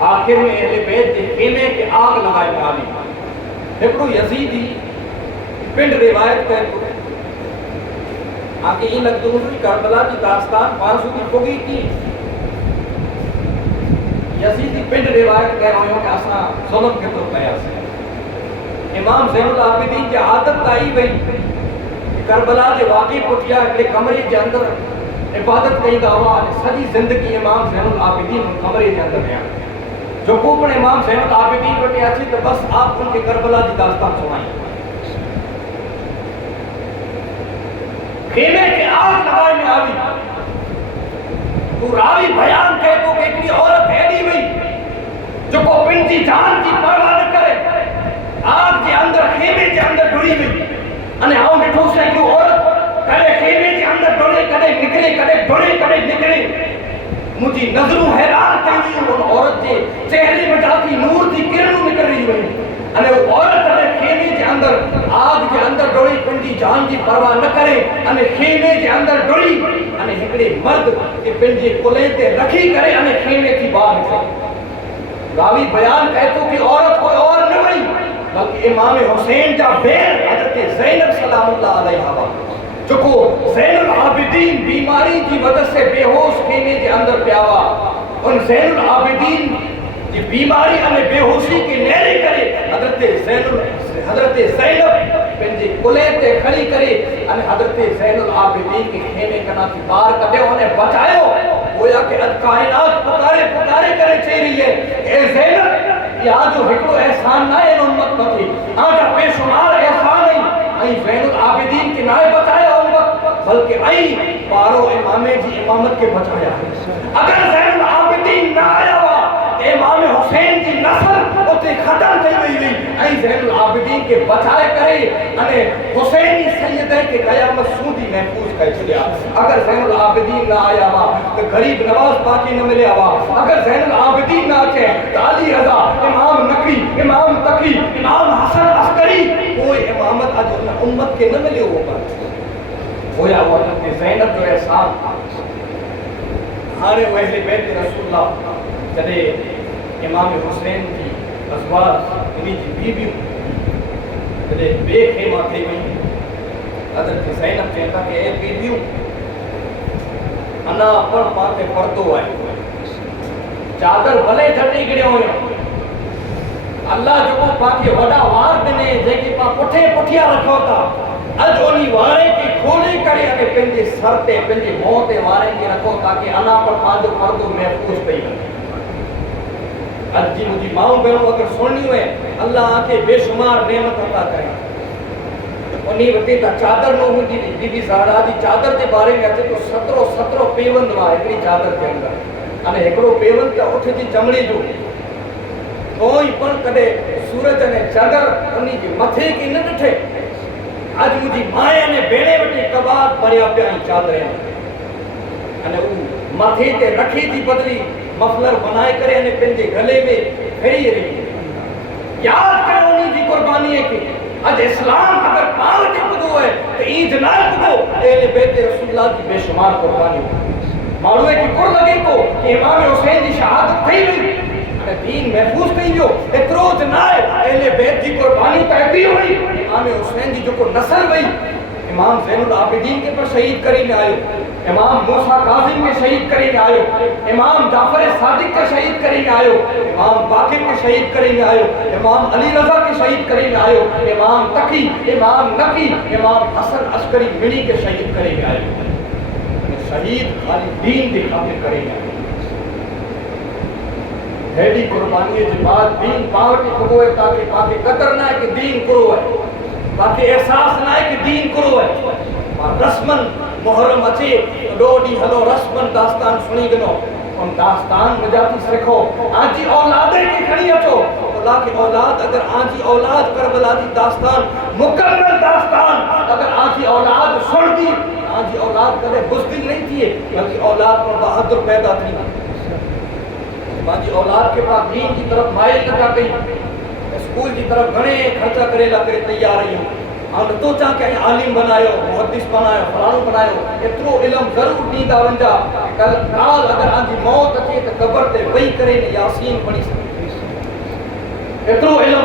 आखिर में अहले बैत जे खेमे के आग लगाए आली हिकिड़ो यजीदी पिंड रिवायत करे आगे ये लगदो हुई करबला की दास्तान 500 की पोगी की यजीदी पिंड रिवायत कर रहे हो कि असा जुल्म के तो कयास इमाम ज़ैनुल आबिदीन की आदत आई वई करबला जे वाक़ई पुठिया हिकिड़े कमरे जे अंदर इबादत कईंदा हुआ सॼी ज़िंदगी इमाम ज़ैनुल आबिदीन कमरे जे अंदर रहिया जो को पण इमाम ज़ैनुल आबिदीन वटि अचे त बस आप उनके करबला जी दास्तान सुनाई खेमे के आग लगाए में आवी तू रावी बयान कहे तो कि हिकिड़ी औरत हेॾी वई जेको पिन जी जान जी परवाह न करे आग जे अंदर खेमे जे अंदर डुड़ी वई अने आऊं ॾिठो से हिकिड़ी औरत कॾहिं खेमे जे अंदर डोड़े कॾहिं निकिरे कॾहिं डोड़े कॾहिं निकिरे मुंहिंजी नज़रूं हैरान थी वियूं उन औरत जे चेहरे में जाती नूर जी किरणूं निकिरी वयूं अने वो औरत अने खेमे जे अंदर आग जे अंदर डोड़ी पंहिंजी जान जी परवाह न करे अने खेमे जे अंदर डोड़ी अने हिकिड़े मर्द के पंहिंजे कुल्हे ते रखी करे अने खेमे की ॿाहिरि निकिरी रावी बयान कहे तो कि औरत कोई और न वई बल्कि इमाम हुसैन जा भेण हज़रत ज़ैनब सलामुल्लाह अलैहा जेको ज़ैनुल आबिदीन बीमारी की वजह से बेहोश खेमे के अंदर पिया हुआ उन ज़ैनुल आबिदीन की बीमारी अने बेहोशी के नेरे करे हज़रत ज़ैनब पंहिंजे कुल्हे ते खड़ी करे अने हज़रत ज़ैनुल आबिदीन के खेमे कना थी बाहर कढियो अने बचायो गोया के अज कायनात पुकारे पुकारे करे चई रही है ए ज़ैनब या जो हिकिड़ो एहसान ना है उम्मत मथे आजा बेशुमार एहसान है आई ज़ैनुल आबिदीन के नाए बचाया बल्कि आई पारो इमामे जी इमामत के बचाया अगर ज़ैनुल आबिदीन ना आया हुआ इमाम हुसैन की नस्ल उते खत्म थी वई हुई आई ज़ैनुल आबिदीन के बचाए करे अने हुसैनी सैयद के क़यामत सूदी महफूज कर छलिया अगर ज़ैनुल आबिदीन ना आया हुआ तो गरीब नवाज पाकी न मिले हुआ अगर ज़ैनुल आबिदीन ना अचे तो अली रज़ा इमाम नकी इमाम तकी इमाम हसन अस्करी कोई इमामत अज उम्मत के न मिले हो पर होया वो हज़रत ज़ैनब जो एहसान हारे वो अहले बैत रसूलुल्लाह जॾहिं इमाम हुसैन जी अज़वाज उन्हीं जी बीबियूं जॾहिं बेखेमा थी वई हज़रत ज़ैनब चवंदा कि ए बीबियूं अना पण पाते परतो आयो चादर भले झटी गिड़ियो हुयो अल्लाह जो पाके वडा वार दिने जेके पा पुठे पुठिया रखो था अज ओनी वारे के खोले करे अने पेंजे सर ते पेंजे मुंह ते वारे के रखो ताकि अना पर पांजो पर्दो महफूज पई वञे। अज जी मुझी माऊ भेणो अगर सुननी है अल्लाह आके बेशुमार नेमत अता करे उनी वते ता चादर नो मुझी बीबी ज़हरा जी चादर के बारे में अचे तो 17 पेवंद वा एकड़ी चादर के अंदर अने एकड़ो पेवंद त उठ जी चमड़ी जो कोई पण कदे सूरज ने चादर उनी जी मथे की न ॾिठे। आज मुझी माए ने बेड़े वटे कबाब भरिया पिया चादर अने उ मथे ते रखी थी बदली मफलर बनाए करे अने पेंजे गले में फेरी रही। याद करो उनी जी कुर्बानी है कि आज इस्लाम अगर पाव के पुदो है तो ईद ना पुदो एले बेटे रसूलुल्लाह की बेशुमार कुर्बानी मालूम है कि कुर लगे को कि इमाम हुसैन की शहादत थई वई अने दीन महफूज थई वियो एतरो ज ना एले बेट की कुर्बानी त एतरी हुई इमाम हुसैन जी जो को नस्ल वई इमाम ज़ैनुल आबिदीन के पर शहीद करी में आयो इमाम मूसा कासिम के शहीद करी में आयो इमाम जाफर सादिक के शहीद करी में आयो इमाम बाकिर के शहीद करी में आयो इमाम अली रज़ा के शहीद करी में आयो इमाम तकी इमाम नकी इमाम हसन अस्करी मिनी के शहीद करी में आयो शहीद खाली दीन के खातिर करी में आयो हेडी कुर्बानी के बाद दीन पावटी को है ताकि बाकी कदर ना है कि दीन करो है बाकी एहसास ना है कि दीन करो है और रस्मन मुहर्रम अचे डोडी हलो रस्मन दास्तान सुनी गनो उन दास्तान में जाती सीखो आजी औलादे की खड़ी अचो अल्लाह की औलाद अगर आजी औलाद करबला दी दास्तान मुकम्मल दास्तान अगर आजी औलाद सुन दी आजी औलाद कदे बुज़दिल नहीं थी बल्कि औलाद पर बहादुर पैदा थी बाजी औलाद के पास दीन की तरफ माइल लगा गई स्कूल की तरफ घणे खर्चा करे लगे तैयार रही और तो चा के आलिम बनायो मुहद्दिस बनायो फलाणो बनायो एतरो इल्म जरूर दींदा वंजा कल काल अगर आंजी मौत अचे त कब्र ते वही करे ने यासीन पढ़ी सके एतरो इल्म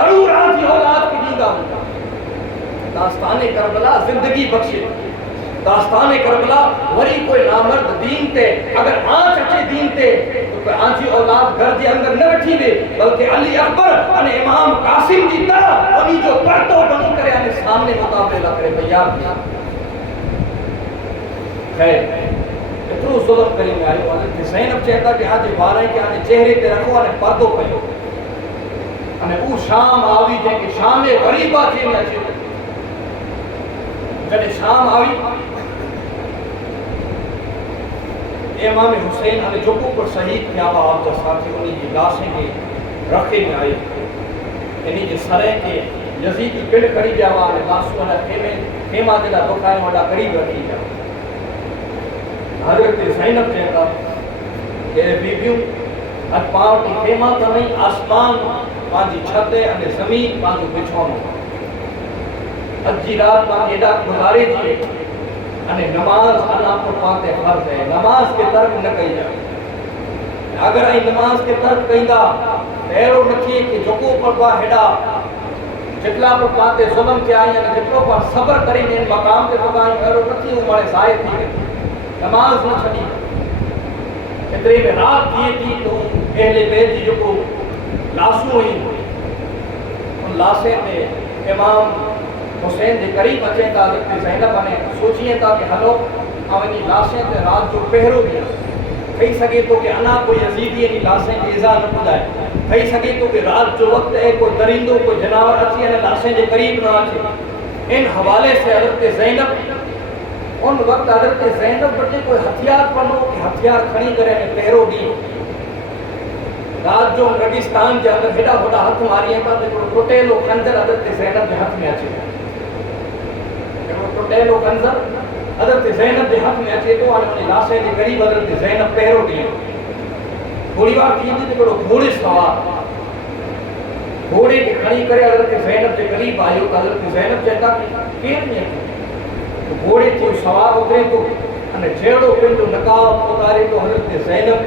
जरूर आंजी औलाद की दींदा वंजा दास्ताने करबला जिंदगी बख्शे दास्ताने करबला वरी कोई नामर्द दीन ते अगर आंच अचे दीन ते तो आंजी औलाद घर के अंदर न बैठी वे बल्कि अली अकबर अने इमाम कासिम जी ता उनी जो परतो बनी करे अने सामने मुकाबला करे भैया है एतरो जुल्म करे में आयो हज़रत ज़ैनब चेता कि आज वारे के आज चेहरे ते रखो अने पर्दो कयो अने उ शाम आवी जे के शाम गरीबा जे में अचे जने शाम आई इमाम हुसैन अने जोको पर शहीद थिया हुआ आप जा साथी उन्हीं की लाशें के रखे में आई इन्हीं के सरे के यजीद की पिंड करी जा हुआ अने लाशों ने खेमा दिला दुखाए वडा करीब रखी जा हजरत ज़ैनब कहता के बीबियों अज पाव की खेमा तो नहीं आसमान पांजी छते अने जमीन पांजो बिछोनो अज जी रात पांजी एडा गुजारे जी अने नमाज अल्लाह को पाते फर्ज है नमाज के तर्क न कई जाए अगर आई नमाज के तर्क कईंदा एरो नथी कि जोको पड़वा हेडा जितला पर पाते जुल्म के आई अने जितलो पर सब्र करी ने मकाम ते पकाई एरो नथी उमड़े जाए थी नमाज न छडी इतरे में रात थी थी तो पहले बेद जी जोको लाशू हुई उन लाशे ते इमाम हुसैन के करीब अचे था हज़रत ज़ैनब ने सोचिए था कि हलो अवनी लाशें ते रात जो पहरो दिया थई सके तो कि अना कोई यजीदी की लाशें के इज़ा न पुजाए थई सके तो कि रात जो वक्त है कोई दरिंदो कोई जनावर अची अने लाशें के करीब न अचे इन हवाले से हज़रत ज़ैनब उन वक्त हज़रत ज़ैनब बटे कोई हथियार पनो कि हथियार खड़ी करे अने पहरो दी रात जो रेगिस्तान के अंदर हेडा होडा हाथ मारिए था तो टुटेलो खंजर हज़रत ज़ैनब के हाथ में अचे टुटेलो खंजर हज़रत ज़ैनब के हाथ में अचे तो अने लाशे के करीब हज़रत ज़ैनब पहरो दी थोड़ी बार थी तो घोड़े सवार घोड़े के खड़ी करे हज़रत ज़ैनब के करीब आयो तो हज़रत ज़ैनब कहता कि केर ने तो घोड़े थी सवार उतरे तो अने छेड़ो पिंडो नकाब उतारे तो हज़रत ज़ैनब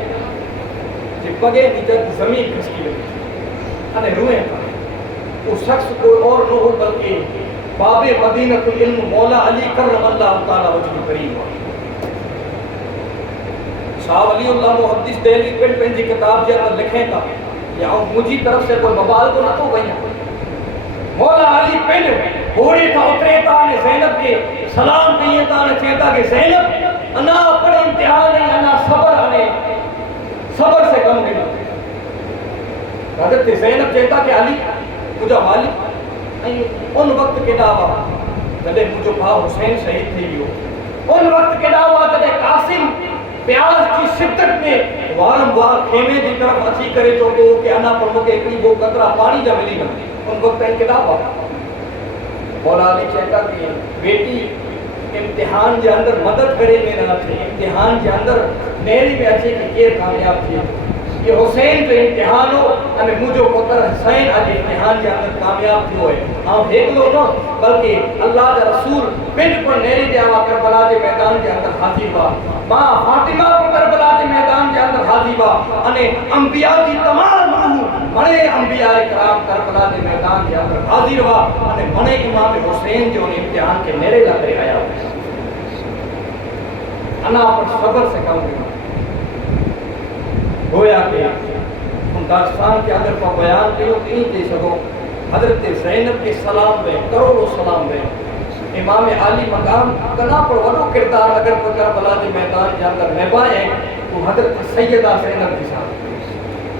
जे पगे नीचे जमीन खिसकी लगी अने रुए वो शख्स कोई और न हो बल्कि बाबे मदीनतुल इल्म मौला अली करमल्लाहु ताला वजहु करीम शाह वली अल्लाह मुहद्दिस दहली पंहिंजी किताब जे अंदरि लिखे था कि आउं मुंहिंजी तरफ़ से कोई बवाल तो नथो वञा। मौला अली पिंड घोड़े था उतरे था ने ज़ैनब के सलाम कइए था ने चए था कि ज़ैनब अना पर इम्तिहान है, अना सबर से कम करियो। हज़रत ज़ैनब चए था कि अली मुंहिंजा वाली ऐं उन वक़्त केॾा हुआ जॾहिं मुंहिंजो भाउ हुसैन शहीद थी वियो। उन वक़्त केॾा हुआ जॾहिं कासिम प्यास की शिद्दत में वारंवार खेमे की तरफ अची करे चवंदो हो कि अना पर मूंखे हिकिड़ी वो कतरा पाणी जा मिली वञे। उन वक़्त ताईं केॾा हुआ। मौला अली चवंदा कि बेटी इम्तिहान जे अंदरि मदद करे में न अचे, इम्तिहान जे अंदरि नेरी में अचे कि केरु कामयाब थिए। ये हुसैन जो इम्तिहान हो अने मुझो पुत्र हुसैन आज इम्तिहान के अंदर कामयाब थियो है। हाँ एकलो न बल्कि अल्लाह का रसूल पिंड पर नेरी जावा करबला के मैदान के अंदर हाजिर हुआ। मां फातिमा पर करबला के मैदान के अंदर हाजिर हुआ अने अंबिया की तमाम रूह बड़े अंबिया कराम करबला के मैदान के अंदर हाजिर हुआ अने बड़े इमाम हुसैन जो इम्तिहान के नेरे लगे आया अना पर सब्र से काम किया। गोया के हम दास्तान के अंदर का बयान कयो नहीं दे सको। हजरत ज़ैनब के सलाम में करोड़ों सलाम में इमाम आली मकाम कना पर वडो किरदार अगर को करबला के मैदान के अंदर निभाए तो हजरत सैयदा ज़ैनब के साथ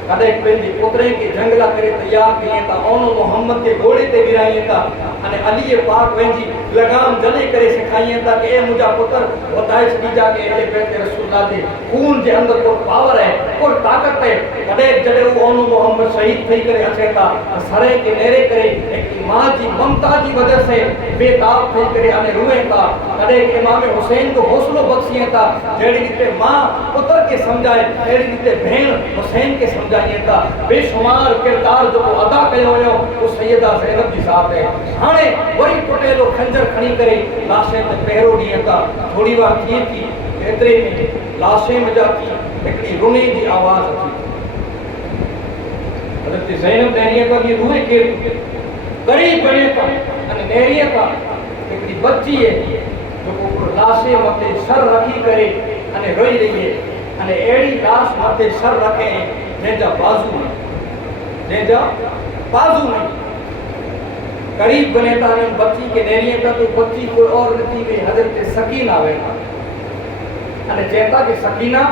कदे पंहिंजे पुत्रे के जंगला करे तैयार किए था ओनो मोहम्मद के घोड़े ते विराइए था अने अली पाक पंहिंजी लगाम जले करे सिखाइए था कि ए मुझा पुत्र बताइस दीजा के ए बेटे रसूलुल्लाह के खून के अंदर को पावर है और ताकत है। कदे जड़े वो ओनो मोहम्मद शहीद थई करे अचे था सरे के नेरे करे एक मां जी ममता की वजह से बेताब थई करे अने रोए था। कदे इमाम हुसैन को हौसलो बख्शिए था जेड़ी रीते मां पुत्र के समझाए जेड़ी रीते भेण हुसैन के समझाइए था। बेशुमार किरदार जो अदा कयो हुयो वो सैयदा ज़ैनब जी साहब है। हाणे वरी पटेलो खंजर खणी करे लाशे ते पहरो ॾिए था। थोड़ी बार थी थी एतिरे में लाशे में जाती हिकिड़ी रुने जी आवाज़ अची। हज़रत ज़ैनब नेरीअ खां इहे रूए केरु करीब वञे था अने नेरीअ खां हिकिड़ी बच्ची है जो लाशे मथे सर रखी करे अने रोई रही है अने अहिड़ी लाश मथे सर रखे जंहिंजा बाज़ू नहीं करीब बने था उन बच्ची के नेरिए था तो बच्ची को और नती गई हजरत सकीना वेठा अने चेता कि सकीना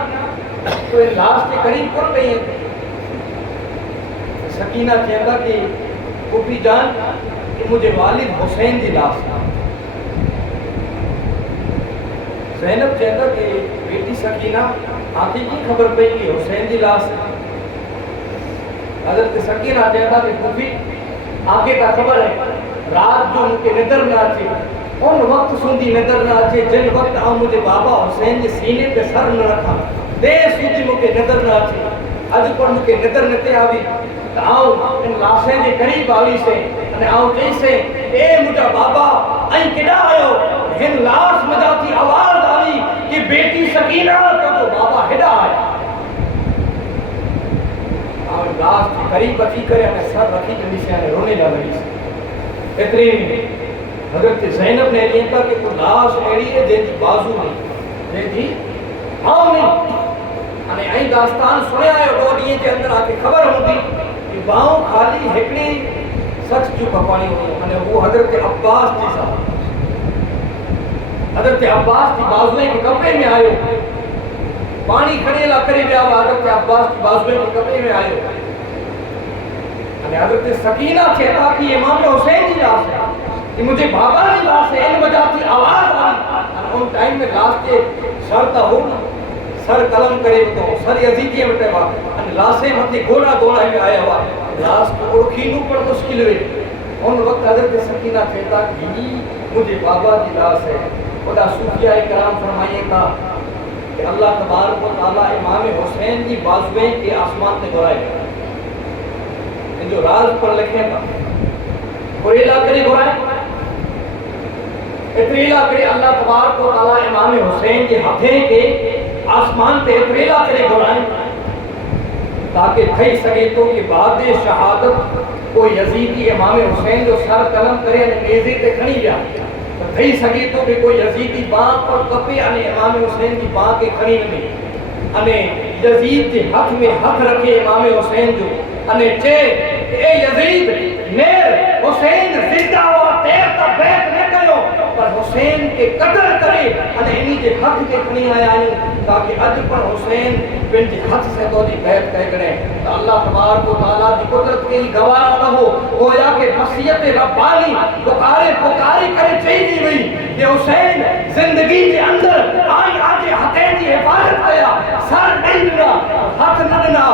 तो इन लाश के करीब कौन गई है। सकीना चेता कि फूफी जान कि मुझे वालिद हुसैन की लाश ज़ैनब चेता कि बेटी सकीना आखिर की खबर पई कि हुसैन की लाश हजरत सकीना चेता कि फूफी आगे का खबर है रात जो मुझे नजर न अचे उन वक्त सुंदी नजर न अचे जिन वक्त आ मुझे बाबा हुसैन के सीने पे सर न रखा दे सुधी मुझे नजर न अचे अज पर मुझे नजर न ते आवी तो आऊं इन लाशे के करीब आवी से अने आऊं चई से ए मुझा बाबा आई केडा आयो हिन लाश मजा थी आवाज आई कि बेटी सकीना तो बाबा हेडा आया और लाश के करीब अची करे अने सर रखी जल्दी से अने रोने लगी। इतने में हजरत ज़ैनब ने लिया कि वो लाश एड़ी है जेदी बाजू नहीं जेदी पाँव नहीं अने आई दास्तान सुने आयो दो ॾींहं के अंदर आके खबर होंदी कि बाहों खाली हिकड़ी सच जो खपाणी हुई अने वो हजरत अब्बास जी साहब हजरत अब्बास की बाजुए के कपड़े में आयो पानी खड़ेला करे विया हजरत अब्बास की बाजुए के कपड़े में आयो अने हजरत सकीना चेता कि इमाम हुसैन की लाश है कि मुझे बाबा की लाश है इन वजह की आवाज आई उन टाइम में लाश के सर ता हो सर कलम करे तो सर यजीदी में टेवा अने लाशे मथे गोला गोला में आया हुआ लाश को ओळखीनु पर मुश्किल हुई। उन वक्त हजरत सकीना चेता कि मुझे बाबा की लाश है। खुदा सूफिया इकराम फरमाइए था कि अल्लाह तबारक व तआला इमाम हुसैन की बाजुएं के आसमान पे घुराए जो राज पर लिखे था घुरेला करे घुराए इतरेला करे अल्लाह तबारक व तआला इमाम हुसैन के हथे के आसमान पे इतरेला करे घुराए ताकि थई सके तो कि बाद शहादत कोई यजीदी इमाम हुसैन जो सर कलम करे अने नेज़े ते खणी विया थई सके तो कि कोई यजीदी बाह पर कपे अने इमाम हुसैन की बाह के खणी वञे अने यजीद के हथ में हथ रखे इमाम हुसैन जो अने चे ए यजीद नेर हुसैन जिंदा हुआ तेर ता बैत न कयो पर हुसैन के कत्ल करे अने इनी जे हथ के खणी आया आहियूं ताकि अज पर हुसैन बिन जे हथ से तो दी बैत कह करे तो अल्लाह तबारक व तआला दी कुदरत के गवाह न हो गोया के वसीयत रब्बानी पुकारे करे चई वई कि हुसैन जिंदगी के अंदर आई आजे हथे दी हिफाजत कया सर नहीं ॾिना हथ न ॾिना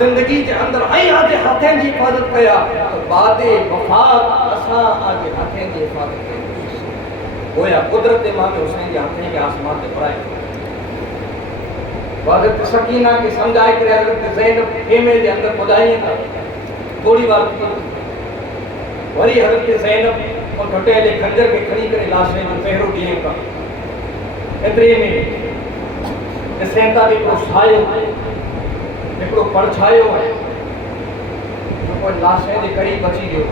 जिंदगी के अंदर आई आजे हथे दी हिफाजत कया तो बादे वफात असा आजे हथे दी हिफाजत कया गोया कुदरत इमाम हुसैन के हथे के आसमान ते पराए हज़रत सकीना के समझाए करे हज़रत ज़ैनब खेमे के अंदर पुजाई था थोड़ी बार वरी हज़रत ज़ैनब और घटेले खंजर के खड़ी करे लाशे में पहरो दिए का एतरे में सेंता भी को सायो एकड़ो परछायो है कोई लाशे जे करीब बची गयो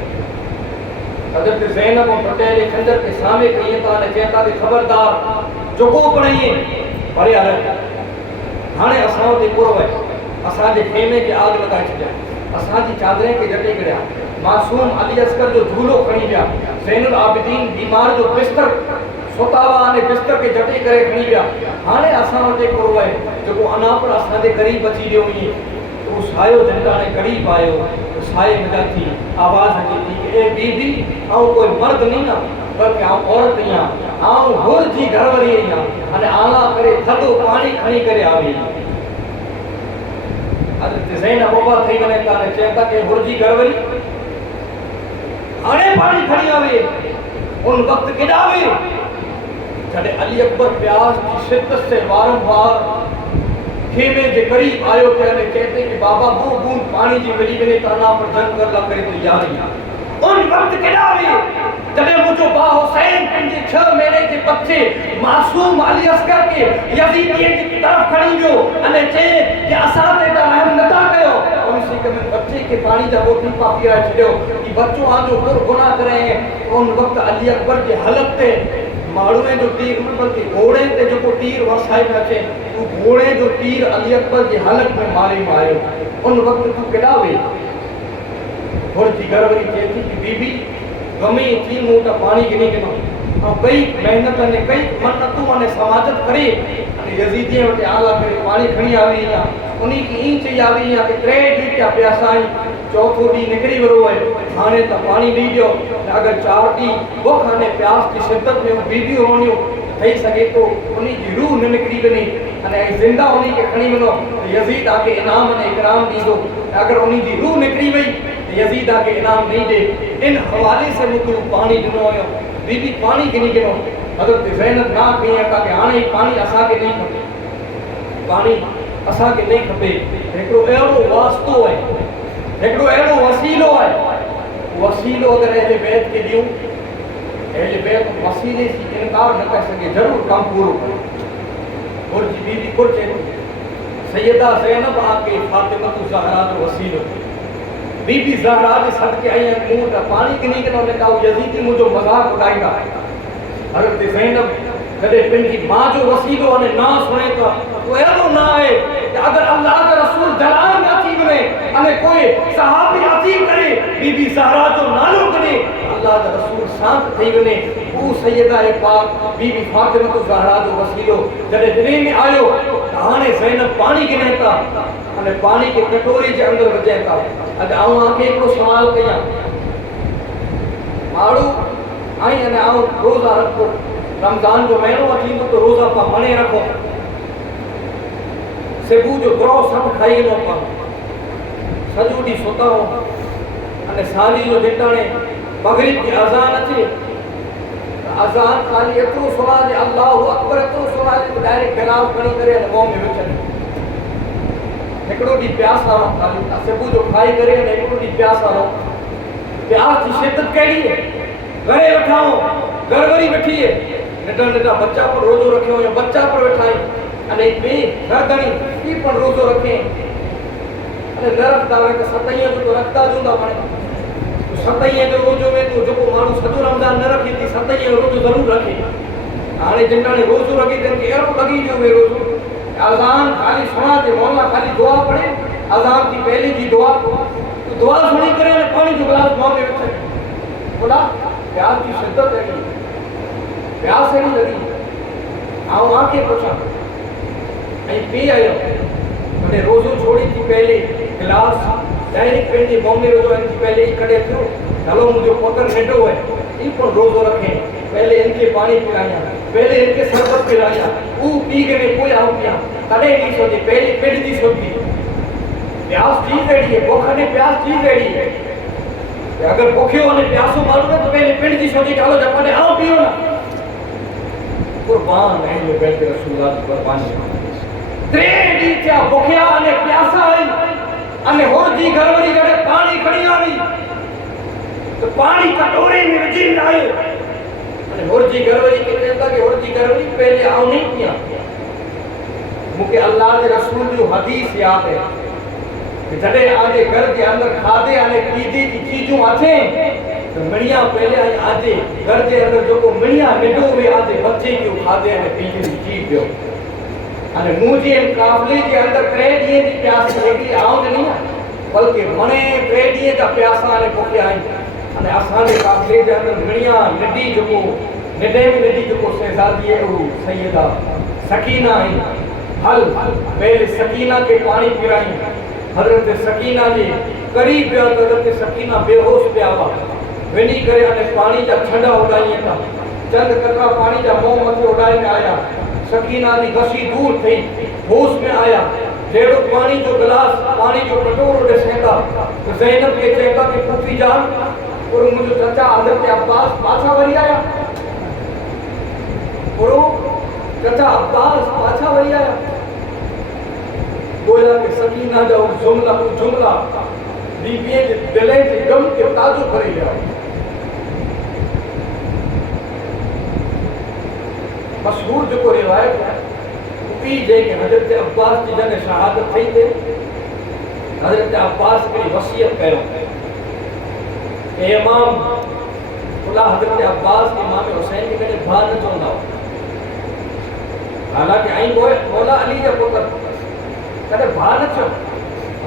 हज़रत ज़ैनब और घटेले खंजर के सामने कहिए था ने चेता भी खबरदार जोको पड़ाइए अरे अरे हाणे असां ते पूरो है असां जे खेमे के आग लगाए छड्या असां जी चादरें के जटे गया मासूम अली अस्कर जो झूलो खणी गया ज़ैनुल आबिदीन बीमार जो बिस्तर सोतावा ने बिस्तर के जटे करे खणी गया हाणे असां ते पूरो है जो अना पर असां जे करीब बची रहियो हुई तो सायो जिंदा ने करीब आयो तो साए में थी आवाज अची थी कि ए बीबी आओ कोई मर्द नहीं ना बल्कि आप औरत ही आओ हुर जी घर वरी ही अने आला करे थदो पानी खणी करे आवी हज़रत ज़ैनब बाबा थई वने ताने चेता के हुर जी घर वरी हाणे पानी खणी आवे उन वक्त केडावे जडे अली अकबर प्यास की शिद्दत से वारंवार खेमे के करीब आयो थे अने कहते कि बाबा वो बूंद पानी जी मिली वने ताना पर जंग कर ला करे तैयारी उन वक्त केडावे जडे मुझो बा हुसैन पंजे 6 महीने के बच्चे मासूम अली असगर के यजीदियन की तरफ खड़ी गयो अने चे कि असा ते ता रहम नता कयो उन सी के बच्चे के पानी दा बोतल पा पिया छड्यो कि बच्चो आ जो गुनाह करे उन वक्त अली अकबर के हलक ते माड़ुए जो तीर बल्कि घोड़े ते जो तीर वरसाई में अचे तू घोड़े जो तीर अली अकबर के हलक में मारे मायो उन वक्त तू केडा वे और जी गरवरी चेती की बीबी गमी थी मोटा पानी गिनी गिनो और कई मेहनत ने कई मन्नतों ने समाजत करे यजीदी वटे आला करे पानी खणी आवी या उनी की इंच आवी या के त्रे दी क्या प्यासाई चौथो दी निकरी वरो है हाने त पानी दी दियो अगर 4 दी वो खाने प्यास की शिद्दत में बीबी रोनियो थई सके तो उनी की रूह न निकरी बनी अने जिंदा उनी के खणी वनो यजीद आके इनाम ने इकराम दीदो अगर उनी की रूह निकरी वई यजीद आके इनाम नहीं दे इन हवाले से मुझे पानी दिनो आयो बीबी पानी गिनी गिनो हज़रत ज़ैनब ना कही का कि हाणे पानी असा के नहीं खपे पानी असा के नहीं खपे एकड़ो एड़ो वास्तो है एकड़ो एड़ो वसीलो अगर अहले बैत के दियो अहले बैत वसीले से इनकार न कर सके जरूर काम पूरो करे और जी बीबी कुर्चे सैयदा ज़ैनब आके फातिमा ज़हरा जो वसीलो बीबी ज़हरा के सदके आई मुंह ता पानी गिनी के ने का यजीदी मुझो मजाक उड़ाईंदा हज़रत ज़ैनब कदे पिंजी मां जो वसीलो ने ना सुने तो एड़ो ना है कि अगर अल्लाह का रसूल जलाल में अची वने अने कोई सहाबी अची करे बीबी ज़हरा जो नालो करे अल्लाह का रसूल शांत थई वने वो सैयदा पाक बीबी फातिमा ज़हरा जो वसीलो जदे दिल में आयो हाने ज़ैनब पानी गिने ता अने पानी के कटोरी के अंदर वजे था अज आऊं आके एकड़ो सवाल कया माड़ू आई अने आऊं रोजा रखो रमजान जो महीनो अची तो रोजा पा मने रखो सेबू जो द्रो सब खाई नो पा सजो दी सोता हो अने साली जो जेटाणे मगरिब की अजान अचे अजान खाली एतरो सुना जे अल्लाहु अकबर एतरो सुना जे डायरेक्ट गिलास खणी करे अने मुंह में विझे एकड़ो दी प्यास वालो खाली सेबू जो खाई करे ने एकड़ो दी प्यास वालो प्यास की शिद्दत केड़ी है घरे उठाओ गड़बड़ी बैठी है नटा नटा बच्चा पर रोजो रखियो या बच्चा पर बैठाई अने बे गर्दनी ई पर रोजो रखे अने नरक दावे के सतैया जो रखता जुंदा माने सतैया जो रोजो में तो जो मानु सदो रमजान न रखी थी सतैया रोजो जरूर रखे हाने जिन्ना ने रोजो रखी थे के एरो लगी जो वे रोजो اذان خالی سنا تے مولا خالی دعا پڑھے اذان کی پہلی دی دعا دعا سنی کرے پانی جو گلاس منہ میں رکھے بولا پیاس کی شدت ہے پیاس ہے نہیں لگی آؤں آ کے پوچھا نہیں پی آیا انہیں روزو چھوڑی تھی پہلے گلاس ڈائریکٹ پینڈی بومبے روزو ان کی پہلے ہی کڑے تھے چلو مجھے پوتر نیٹو ہے ان پر روزو رکھیں پہلے ان کے پانی پلائیں پہلے ان کے سربت پلائیں وہ پی کے میں کوئی آؤں پیا کڑے نہیں سوچے پہلے پینڈی دی سوچی پیاس چیز ریڈی ہے بوکھا نے پیاس چیز ریڈی ہے اگر بوکھے ہونے پیاسوں معلوم ہے تو پہلے پینڈی دی سوچی چلو جب پڑے آؤں پیو نا قربان رہیں جو بیٹھے رسول اللہ کی قربانی تریڈی کیا بکھیا آنے پیاسا آئی آنے ہور جی گھروری گھڑے پانی کھڑی آئی تو پانی کٹورے میں وجی میں آئے آنے ہور جی گھروری کے کہتا کہ ہور جی گھروری پہلے آؤ نہیں کیا مکہ اللہ دے رسول جو حدیث یاد ہے کہ جڑے آجے گھر کے اندر کھادے آنے پیدی کی چیزوں آتے تو مڑیاں پہلے آئے آجے گھر کے اندر جو کو مڑیاں نڈو ہوئے آجے بچے کیوں کھادے آنے پیدی کی چیز دیو અને મુજે કાફલી કે અંદર પ્રેડીએ દી પ્યાસ લાગી આઉં નહીં બલકે મને પ્રેડીએ કા પ્યાસા ને ભૂખ્યા આઈ અને આસાને કાફલી કે અંદર ઘણીਆਂ નડી જકો નડે में नडी जको शहजादी है वो सैयदा सकीना है हल पहले सकीना के पानी पिराई हजरत सकीना जी करीब पिया तो हजरत सकीना बेहोश पे आवा वनी करे अने पानी जा ठंडा उड़ाई था चंद कतरा पानी जा मुंह मथे उड़ाई में आया सकीना दी गसी दूर थी होश में आया जेड़ो पानी जो गिलास पानी जो कटोरो दे सेंदा तो ज़ैनब के चेता के पुत्री जान और मुझे चाचा हजरत अब्बास पाछा वरी आया और चाचा अब्बास पाछा वरी आया बोला कि सकीना जो जुमला बीबी के दिले के गम के ताजु करे लिया मशहूर जो को रिवायत है पी जे के हजरत अब्बास की जने शहादत थई थे हजरत अब्बास की वसीयत करो ए इमाम खुला हजरत अब्बास के इमाम हुसैन के कने भान चोंदा हालांकि आई मौला अली जा पुत्र कने भान चो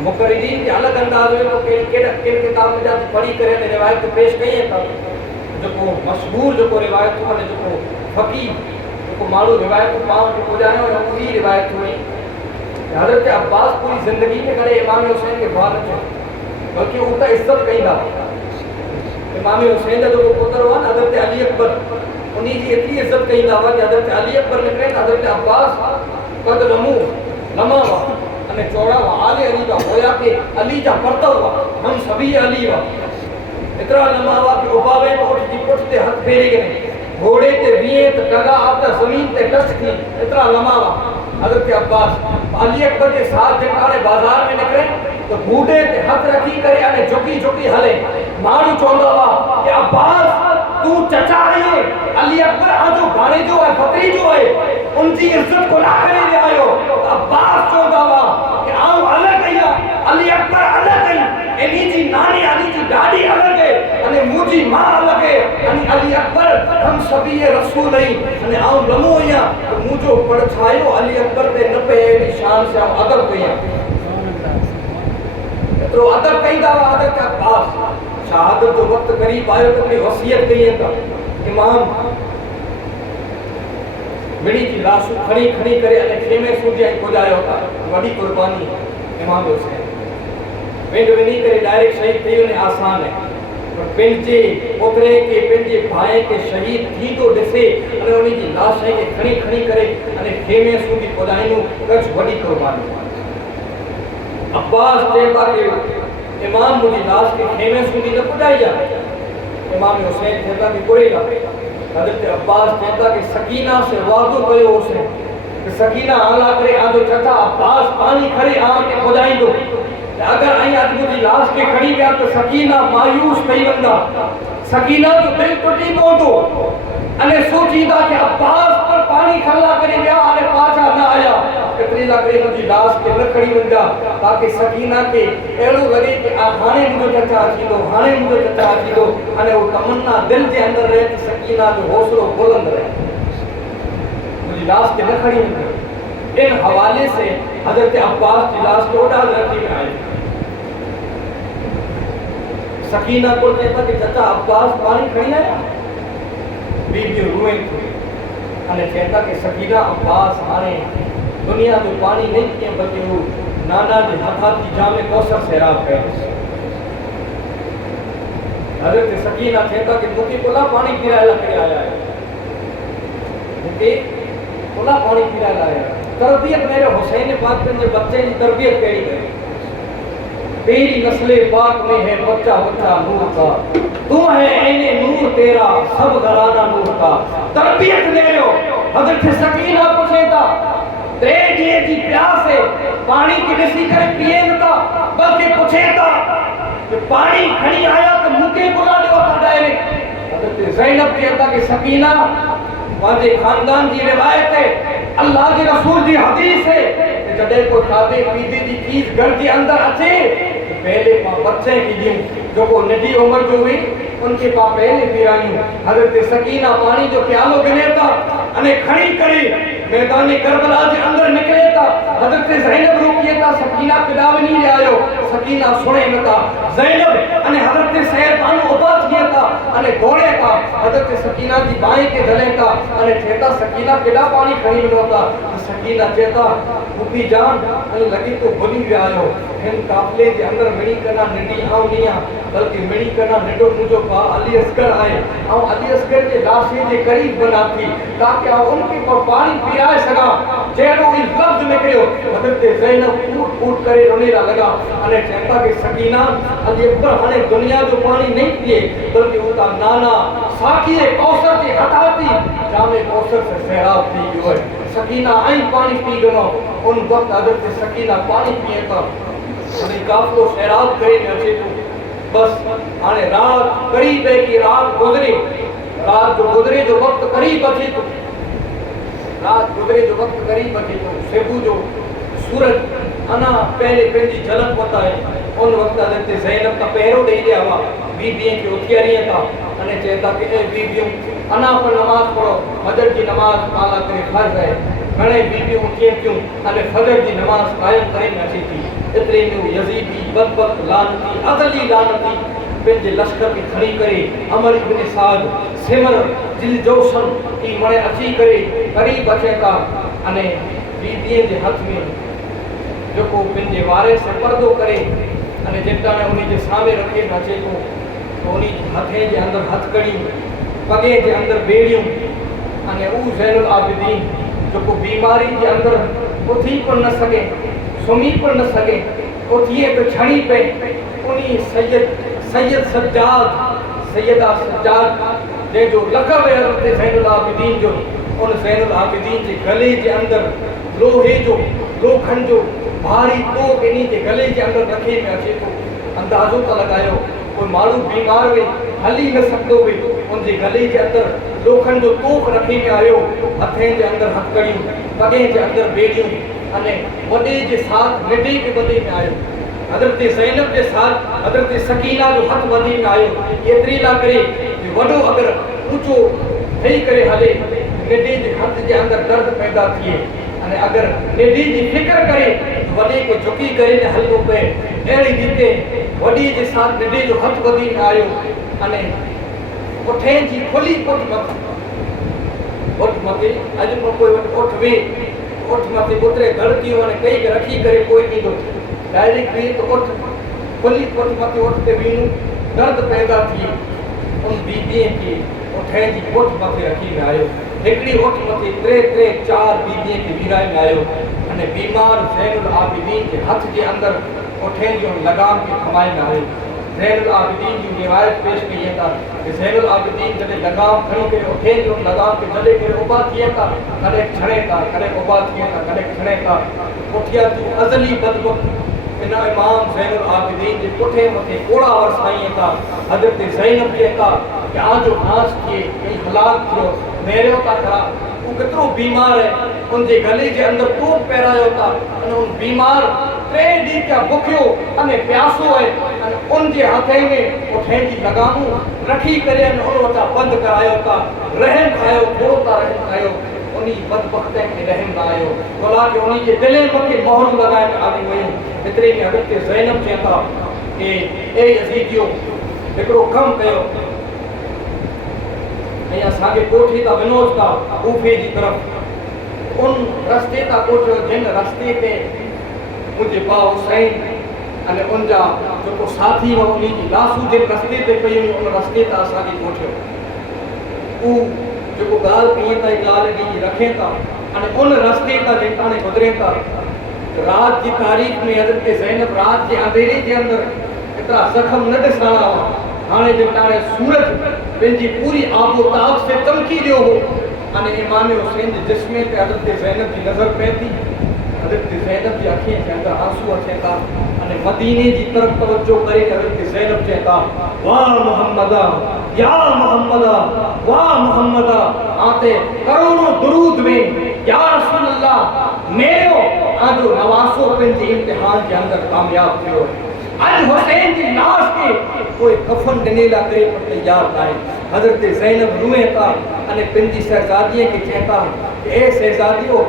मुकर्रिरीन के अलग अंदाज में वो के किताब में जा पढ़ी करे ने रिवायत पेश कई है तब जो को मशहूर जो को रिवायत माने जो को फकीह को मालूम रिवायत को पाँव जो जाए और पूरी रिवायत हुई हजरत अब्बास पूरी जिंदगी में करे इमाम हुसैन के बाद थे बल्कि उनका इज्जत कहीं था इमाम हुसैन का जो पुत्र हुआ हजरत अली अकबर उन्हीं की इतनी इज्जत कहीं था कि हजरत अली अकबर निकले हजरत अब्बास कद रमू लम्हा हुआ અને ચોડા આલે અલી का होया कि अली जा पड़ता हुआ हम सभी अली हुआ इतना लम्हा हुआ कि उबावे को उठी पुछते हाथ फेरे गए घोड़े ते विए ते टगा आपदा जमीन ते टच थी इतना लम्हा हुआ हजरत अब्बास अली अकबर के साथ जकारे बाजार में निकले तो बूढ़े ते हाथ रखी करे अने झुकी झुकी हले मारू चोंदा हुआ कि अब्बास तू चचा है अली अकबर आजो भाणे जो है भतरी जो है उनकी इज्जत को ना करे ले आयो अब्बास चोंदा हुआ कि आऊं अलग है अली अकबर अलग है एनी जी नानी अली जी दादी अलग है अने मुजी मां अलग है अने अली अकबर हम सभी ये रसूल है अने आऊं लमो या मुजो पड़ छायो अली अकबर ते न पे एडी शान से आऊं अदब कया तो अदब कई दा अदब का पास शहादत जो वक्त करीब आयो तो अपनी वसीयत कई था इमाम मिड़ी की लाश खड़ी खड़ी करे अने खेमे सूझे को जायो था बड़ी कुर्बानी इमाम हुसैन वेंद वनी करे डायरेक्ट शहीद थी ने आसान है पर पेंजे पोतरे के पेंजे भाई के शहीद थी तो दिसे अने उनी की लाश है के खड़ी खड़ी करे अने खेमे सूझी को जायो कछ बड़ी कुर्बानी अब्बास देता के इमाम मुझे लाश के खेमे सूझी न पुजाई जा इमाम हुसैन कहता कि कोरेगा हजरत अब्बास कहता कि सकीना से वादो कयो उसने कि सकीना आला करे आजो चचा अब्बास पानी खड़े आम के पुजाई दो अगर आई आज मुझी लाश के खड़ी गया तो सकीना मायूस थई वंदा सकीना तो दिल टूटी पवंदो अने सोचीदा कि अब्बास पर पानी खल्ला करे गया अने पाछा ना आया केतरी लकड़ी मुझी लाश के न खड़ी वंदा ताकि सकीना के एड़ो लगे कि हाणे मुझो चचा थींदो हाणे मुझो चचा थींदो अने वो तमन्ना दिल के अंदर रहे कि सकीना जो हौसलो बुलंद रहे मुझी लाश के न खड़ी वंदी ان حوالے سے حضرت عباس کی لاش کو ڈال رکھی میں آئے. سکینہ کو کہتا کہ چچا عباس پانی کھڑی آیا. بی بی روئیں تھی અને કહેતા કે સકીના અબ્બાસ આને દુનિયા તો પાણી નહીં કે બલ્કે वो નાના જે હાથાથી જામે કોસર સેરાબ કરે. હઝરત સકીના કહેતા કે મુકે કોલા પાણી પીરાયલા કરે આયા है. मुके कोला पानी पीरायला आया. तरबियत मेरे हुसैन पाक के बच्चे की तरबियत करी है. तेरी नस्ले पाक में है बच्चा बच्चा नूर का, तू है ऐने नूर तेरा सब घराना नूर का. तरबियत ले लो. हजरत सकीना पूछेगा तेरे ये जी प्यास है पानी की नसी करे पिए था, बल्कि पूछेगा कि पानी खड़ी आया तो मुके बुला दो तो डायरेक्ट. हजरत ज़ैनब कहता कि सकीना वाजे खानदान की रिवायत है, अल्लाह के रसूल की हदीस है कि जडे को खादे पीते दी चीज घर के अंदर अचे पहले बच्चे की दी जो को नदी उम्र जो हुई उनके पास पहले पीरायूं. हजरत सकीना पानी जो प्यालो गिने था अने खड़ी करे मैदान करबला के अंदर निकले था. हजरत ज़ैनब रोकिए था सकीना पिदाव नहीं ले आयो. सकीना सुने न था. ज़ैनब अने हजरत सैयद उबा थिए था अने दौड़े था. हजरत सकीना की बाएं के गले था अने कहता सकीना केड़ा पानी खड़ी मिलो था. सकीना कहता फूफी जान अने लगी तो भुली विया आयो. हिन काफले के अंदर मिणी कना नडी आऊं नहीं आ बल्कि मिणी कना नडो मुझो पा अली असगर आए और अली असगर के लाशे के करीब बना थी ताकि उनके पर पानी पियाए सका. जेड़ो इस लफ्ज निकलियो हजरत ज़ैनब फूट फूट करे रोने लगा अने कहता कि सकीना अली अकबर हने दुनिया जो पानी नहीं पिए बल्कि उसका नाना साकिए कौसर की हटाती जामे कौसर से सैराब थी गयो है. सकीना आई पानी पी गयो. उन वक्त हजरत सकीना पानी पिए था अने काफलो सैराब करे अचे तो बस हाणे रात करीब है कि रात गुजरे. रात जो गुजरे जो वक्त करीब अचे तो रात गुजरे जो वक्त करीब अचे तो सेबू जो सूरज अना पहले पंहिंजी झलक बताए. उन वक्त हजरत ज़ैनब का पहरो दे दिया हुआ बीबियों की उथियारियां था अने कहता कि ए बीबियों अना पर नमाज पढ़ो फजर की नमाज पाला करे फर्ज है. घणे बीबियों उठिए क्यों अने फजर की नमाज कायम करे न अची थी. इतने में यजीदी बदबख्त लानती अगली लानती पंहिंजे लश्कर की खड़ी करे अमर इब्न साद सिमर दिल जोशन की मणे अची करे करीब अचे था अने बीबियों के हथ में जो को पंहिंजे वारे से पर्दो करे अने जेटा ने उन्हीं के सामने रखे अचे तो उन्हीं हथे के अंदर हथकड़ी पगे के अंदर बेड़ियों अने ऊ ज़ैनुल आबिदीन जो को बीमारी के अंदर उथी पर न सके सुमी पर न सके उथिए तो छड़ी पे उन्हीं सैयद सैयदा सज्जाद जे जो लक़ब है हज़रत ज़ैनुल आबिदीन जो उन ज़ैनुल आबिदीन के गले के अंदर लोहे जो लोखंड जो भारी तोप इन्हीं के गले के अंदर रखे में अचे तो अंदाज़ो तो लगायो कोई माण्हू बीमार हुए हली न सकदो हुए उनके गले के अंदर लोखंड जो तोप रखे में आयो. हथे के अंदर हथकड़ियों पगे के अंदर बेड़ियों अने वडे के साथ नंढे के बदे में आयो. हजरत ज़ैनब के साथ हजरत सकीना जो हथ बदे में आयो. एतरी ला करे वडो अगर ऊंचो थई करे हले नंढे के हथ के अंदर दर्द पैदा थिए अने अगर नंढी की फिक्र करे वडे को झुकी करे ने हलदो पे एड़ी रीते वडी के साथ नंढे जो हथ बदे में आयो अने उठे जी खुली उठ मते अज पर कोई उठ वे उठ मते उतरे धरती ने कई रखी करे कोई नहीं दो डायरेक्ट भी तो उठ खुली उठ मते उठते भी दर्द पैदा थी. उन बीबियों की उठे जी उठ मते रखी में आयो. एकड़ी उठ मते त्रे चार बीबियों की वीराई में आयो अने बीमार ज़ैनुल आबिदीन के हथ के अंदर उठे जो लगाम के खमाई में आयो. ज़ैनुल आबिदीन की रिवायत पेश कई था कि ज़ैनुल आबिदीन जॾहिं लगाम खणी करे उठे जो लगाम के जॾहिं करे उबा थिए था कॾहिं खणे था कॾहिं उबा थिए था कॾहिं खणे था. उठिया तूं अज़ली बदबख्त इन इमाम ज़ैनुल आबिदीन के पुठे मथे कोड़ा वरसाईं था. हजरत ज़ैनब कहता कि आजो नाश थिए कई हलाक थियो मेरे था खरा वो कितरो बीमार है उनके गले के अंदर तोप पैरायो था अने उन बीमार टे डी क्या भुखियो अने प्यासो है अने उनके हथे में उठे की लगामू रखी करे अने उन वटा बंद करायो था. रहम खायो थोड़ो था रहम खायो انہی بدبختیں کے رحم نہ آیو بلا کہ انہی کے دلیں مکے مہر لگائے میں آلی ویوں اترے میں حضرت زینب چیتا کہ اے یزیدیو ایکڑو کم کیو نہیں اساگے کوٹھی تا ونوج تا کوفے جی طرف ان رستے تا کوٹھو جن رستے تے مجھے پا حسین અને ઉનજા જો કો સાથી હો ઉની જી લાસુ જે રસ્તે તે પઈ ઉન રસ્તે તા સાથી પહોંચ્યો उ जो को गाल पिए ता गाल दी रखे ता અને उन रस्ते ता जे ताने गुजरे ता रात जी तारीख में हजरत ज़ैनब रात जे अंधेरे जे अंदर इतना जख्म न दिसणा हाणे जे ताने सूरज पंहिंजी पूरी आबोताब से चमकी रहियो हो અને इमाम हुसैन जे जिस्म ते हजरत ज़ैनब जी नजर पए थी हजरत ज़ैनब जी अखियों के अंदर आंसू अचे ता અને મદીને જી તરફ તવજ્જો કરી હજરત ઝૈનબ કહેતા વાહ મુહમ્મદા या मुहम्मदा वाह मुहम्मदा आते करोड़ों दुरूद में या रसूल अल्लाह मेरो आजो नवासो पंहिंजे इम्तिहान के अंदर कामयाब थियो आज हुसैन जी लाश के कोई कफन ॾिनेला करे पर तैयार नाहे हजरत ज़ैनब रूए था अने पंहिंजी शहजादीअ खे चएता ए शहजादियो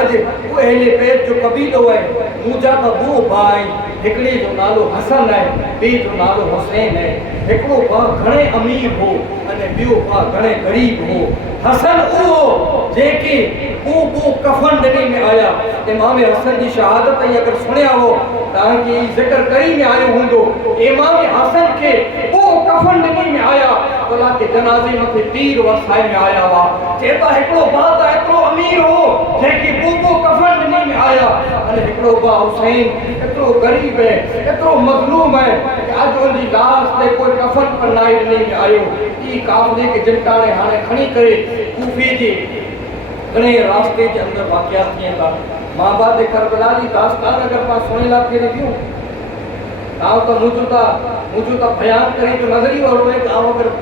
अज वो अहले बैत जो कबीलो है मुंहिंजा त दो भाई हिकिड़े जो नालो हसन है ॿिए जो नालो हुसैन है हिकिड़ो भाउ घणे अमीर हो अने ॿियो भाउ घणे ग़रीब हो हसन उहो जेके को कफन ॾिने में आया इमाम हसन जी शहादत ई अगरि सुणिया हो तव्हांखे ज़िक्र करी में आयो हूंदो इमाम हसन खे को कफन ॾिने में आया भला के जनाज़े मथे तीर वसाए में आया हुआ चेता हिकिड़ो भाउ त एतिरो अमीर हो जेके को कफन ॾिने में आया अने हिकिड़ो भाउ हुसैन एतिरो ग़रीब है एतिरो मज़लूम है अॼु उनजी लाश ते कोई कफन पर न ॾिने में आयो ई काफ़िले खे चिमटाणे हाणे खणी करे कूफे जे घणे रास्ते जे अंदर वाक़ियात थियनि था मां बाप करबला जी दास्तान अगरि पाण सुणे लाइ खे ॾियूं तव्हां त मुंहिंजो त बयान करे जो नज़र ई ओड़ो आहे तव्हां अगरि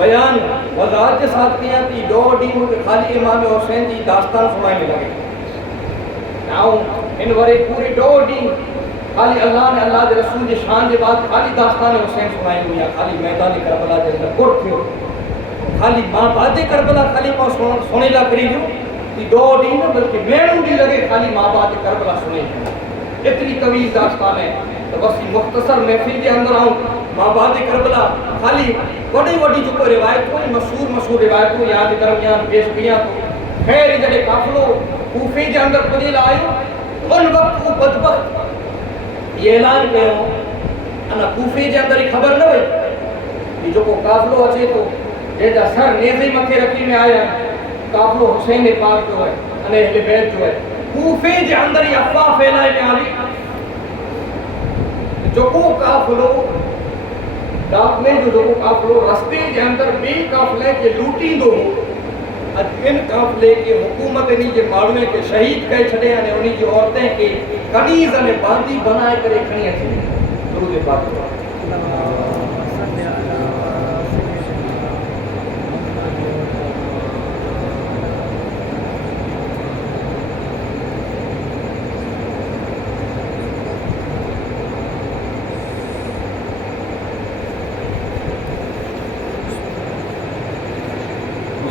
बयान वज़ाहत के साथ कयां थी दो ॾींहं मूंखे ख़ाली इमाम हुसैन जी दास्तान सुणाए में लॻे ऐं इन वरे पूरे दो ॾींहं खाली अल्लाह ने अल्लाह के रसूल जी शान के बाद खाली दास्तान हुसैन सुनाई हुई है खाली मैदान करबला के अंदर कुट थियो खाली मां बात करबला खाली पां सुने ला करी जो कि दो ॾींहं न बल्कि मेणू ॾींहं लगे खाली मां बात करबला सुने इतनी तवील दास्तान है तो बस मुख्तसर महफिल के अंदर आऊं मां बात करबला खाली वडी वडी जो रिवायत कोई मशहूर रिवायत को याद दरमियान पेश किया तो खैर जड़े काफिलो कूफे के अंदर पुजी आयो उन वक्त वो बदबख्त ये ऐलान कयो अना कूफे जे अंदर खबर न वई जो को काफिलो अचे तो जेदा सर नेज़े मथे रखी में आया काफिलो हुसैन पाक जो है अने अहले बैत जो है कूफे जे अंदर ही अफवाह फैलाए में आली जो को काफिलो दाखले जो को काफिलो रास्ते जे अंदर बे काफिले के लूटींदो अज इन काफिले के हुकूमत नी जे माण्हुनि के शहीद करे छॾे अने उन्ही जी औरतें के कनीज़ अने बांदी बनाए करे खणी अचे दुरूद पाक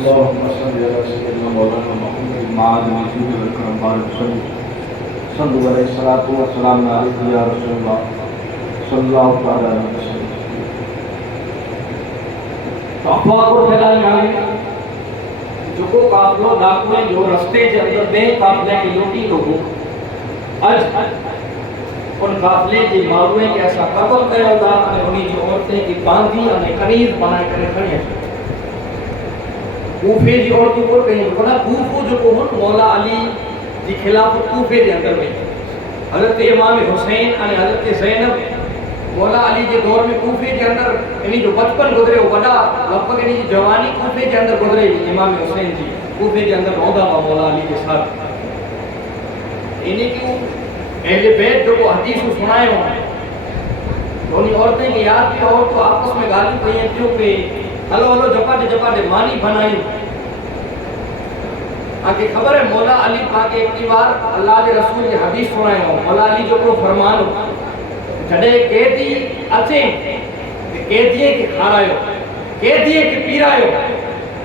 اللهم صل على سيدنا مولانا محمد معاذ وجود الكرم بارك صلوا عليه الصلاة والسلام عليك يا رسول الله صلى الله عليه وسلم अफवाह को फैलाने वाले जो को काफिलो डाकुए जो रास्ते के अंदर बे काफिले के लूटी लोगों आज उन काफिले के मारुए के ऐसा कत्ल कया था अने उन्हीं की औरतें की बांधी अने कनीज बनाए करे खणी कूफे जी औरतों को कहीं बड़ा कूफो जो को मौला अली जी खिलाफत कूफे के अंदर में हजरत इमाम हुसैन अने हजरत ज़ैनब मौला अली के दौर में कूफे के अंदर इन्हीं जो बचपन गुजरे वो बड़ा लगभग इन्हीं की जवानी कूफे के अंदर गुजरे इमाम हुसैन जी कूफे के अंदर रौदा हुआ मौला अली के साथ इन्हीं की अहले बैत जो को हदीस सुनाए हो दोनों औरतें की याद की और तो आपस में गाली कही क्यों पे हलो हलो जपाटे मानी बनाई आगे खबर है मौला अली पाक एक बार अल्लाह के रसूल की हदीस सुनाए हो मौला अली जो को फरमान हो जडे कैदी अचे कैदीए के खारायो कैदीए के पीरायो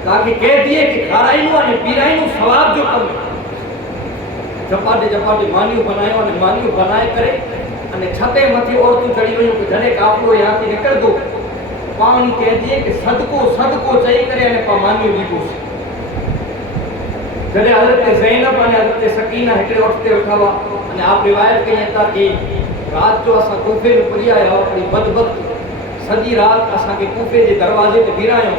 ताकि कह दिए कि खाराइनो अने पीराइनो सवाब जो कम जपाटे मानियो बनायो अने मानियो बनाए करे अने छते मथे औरतों चढ़ी वयूं कि जने काफलो यहाँ थी निकल दो पानी कह दिए कि सदको सदको चई करे अने पा मानियो लीबो जने हजरत ज़ैनब अने हजरत सकीना हिकड़े वक़्ते उठावा अने आप रिवायत कई था कि रात जो असा कूफे में पुरी आया और बदबख्त सॼी रात असा के कूफे के दरवाजे पे गिरायो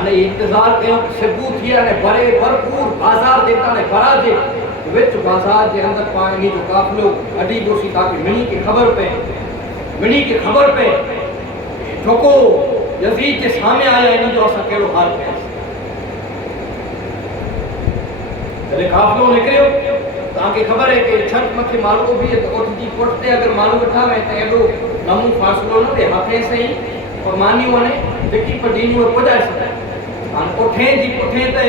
अने इंतजार कयो सुबह थी अने भरे भरपूर बाजार देता ने भरा जे विच बाजार के अंदर पानी जो काफिलो अडी दोसी ताकि मिनी की खबर पे छोको यजीद के सामने आया इन जो असा केड़ो हाल पे जॾहिं काफिलो निकिरियो तव्हांखे ख़बर है कि छत मथे मालको भी तो उठ जी पुट ते अगर मालू वेठा में तो एडो लम्बो फासलो न थे हाथे से ही और मानियो ने जेकी पडीनी वो पुजाए सके हां उठे जी पुठे ते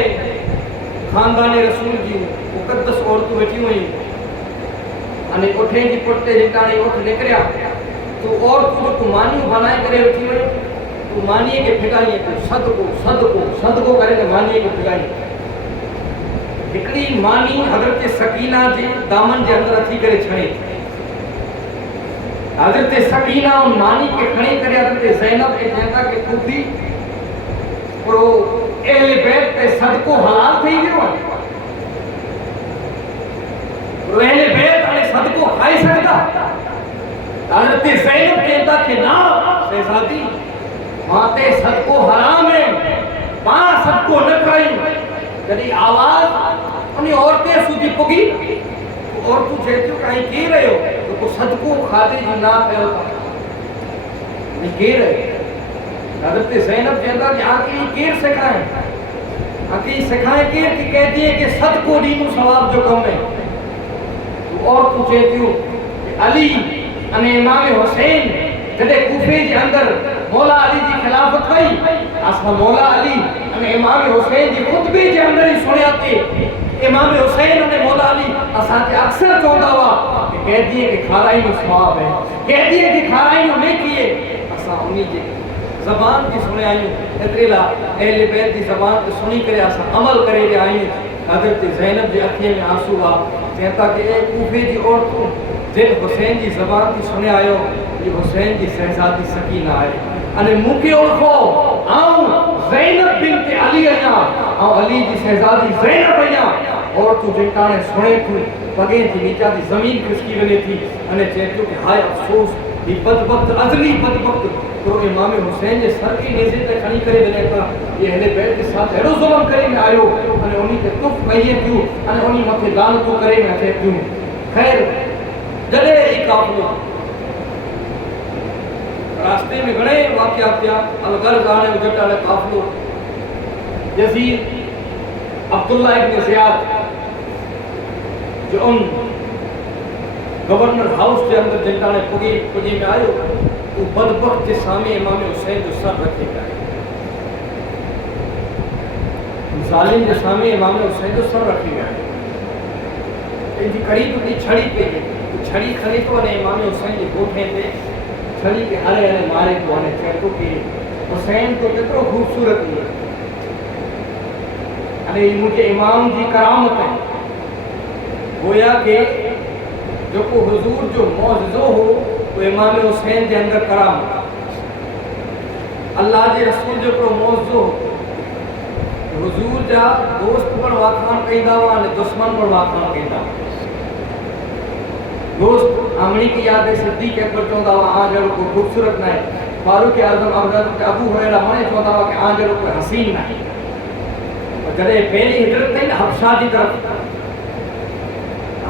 खानदान रसूल जी मुक़द्दस औरतूं वेठी हुई अने उठे जी पुट ते जेकाणे उठ निकरिया तो औरतूं जो मानियो बनाए करे वेठी हुई तो मानिए के फिगाई तो सदको करे ने मानिए के फिगाई हिकड़ी मानी हजरत सकीना जे दामन जे अंदर अची करे छणे हजरत सकीना उन मानी के खणी करे हजरत ज़ैनब के कहता कि खुदी और अहले बैत पे सदको हलाल थई गयो और अहले बैत अने सदको खाई सकता हजरत ज़ैनब कहता कि ना शहजादी माते सदको हराम है पा सदको न खाई जॾहिं आवाज़ उन औरतें सुधी पुगी और तू चेतियो कहीं की रहियो तो को सदको खादे जी ना कयो नहीं की रहे हजरत ज़ैनब कहता कि आखिर केर सिखाए आखिर सिखाए केर कि कहती है कि सदको दीनु सवाब जो कम है और तू चेतियो अली अने इमाम हुसैन जॾहिं कूफे जे अंदर मौला अली जी खिलाफत कई असां मौला अली अने इमाम हुसैन जी खुतबे जे अंदर ही सुनिया थे इमाम हुसैन अने मौला अली असां के अक्सर चवंदा हुआ कि कह दिए कि खाराई में सवाब है कह दिए कि खाराई में नेकी है असां उन्हीं जे ज़बान की सुने आयूं एतरेला अहले बैत की ज़बान ते सुनी करे असां अमल करे रे आयूं हजरत ज़ैनब जे अखियुनि में आंसू आ कहता कि ए कूफे जी औरतों जिन हुसैन जी ज़बान की सुने आयो ये हुसैन जी शहजादी सकीना है अने मुके ओळखो आऊं ज़ैनब बिन्त अली आहियां ऐं अली जी शहजादी ज़ैनब आहियां और तू जेकाणे सुणे तू पगे थी नीचा थी ज़मीन खिसकी वञे थी अने चए थो कि हाय अफ़सोस ही बदबख्त अज़ली बदबख्त तो इमाम हुसैन जे सर की नेज़े ते खणी करे वञे था ये अहले बैत के साथ अहिड़ो ज़ुल्म करे में आयो अने उन्हीं ते तुफ़ कई थियूं अने उन्हीं मथे लानतूं करे में अचे थियूं ख़ैर जॾहिं ई काफ़िलो रास्ते में घणे वाक़िया थिया अलगर्ज़ हाणे उजट वाले काफ़िलो यज़ीद अब्दुल्ला इब्न ज़ियाद जो उन गवर्नर हाउस के अंदर जिनकाणे पुॼी में आयो वो बदबख्त के सामने इमाम हुसैन जो सर रखे पिया ज़ालिम के सामने इमाम हुसैन जो सर रखे पिया इनकी करीब की छड़ी पे छड़ी खड़ी तो ने इमाम हुसैन के गोठे पे छड़ी के हरे हरे मारे तो ने चेतो कि हुसैन तो केतरो खूबसूरत है अने मुझे इमाम जी करामत है गोया के जो को हुजूर जो मौजज़ो हो वो इमाम हुसैन के अंदर करामत अल्लाह के रसूल जो को मौजज़ो हुजूर जा दोस्त पर वाखान कईंदा हुआ ने दुश्मन पर वाखान कईंदा दोस्त आमणी की याद है सिद्दीक़ अकबर चवंदा हुआ आ जहिड़ो को खूबसूरत न आहे फारूक आज़म हज़रत अबू हुरैरा हाणे चवंदा हुआ कि आ जहिड़ो कोई हसीन न आहे जॾहिं पहिरीं हिजरत कई न हफ्सा जी तरफ़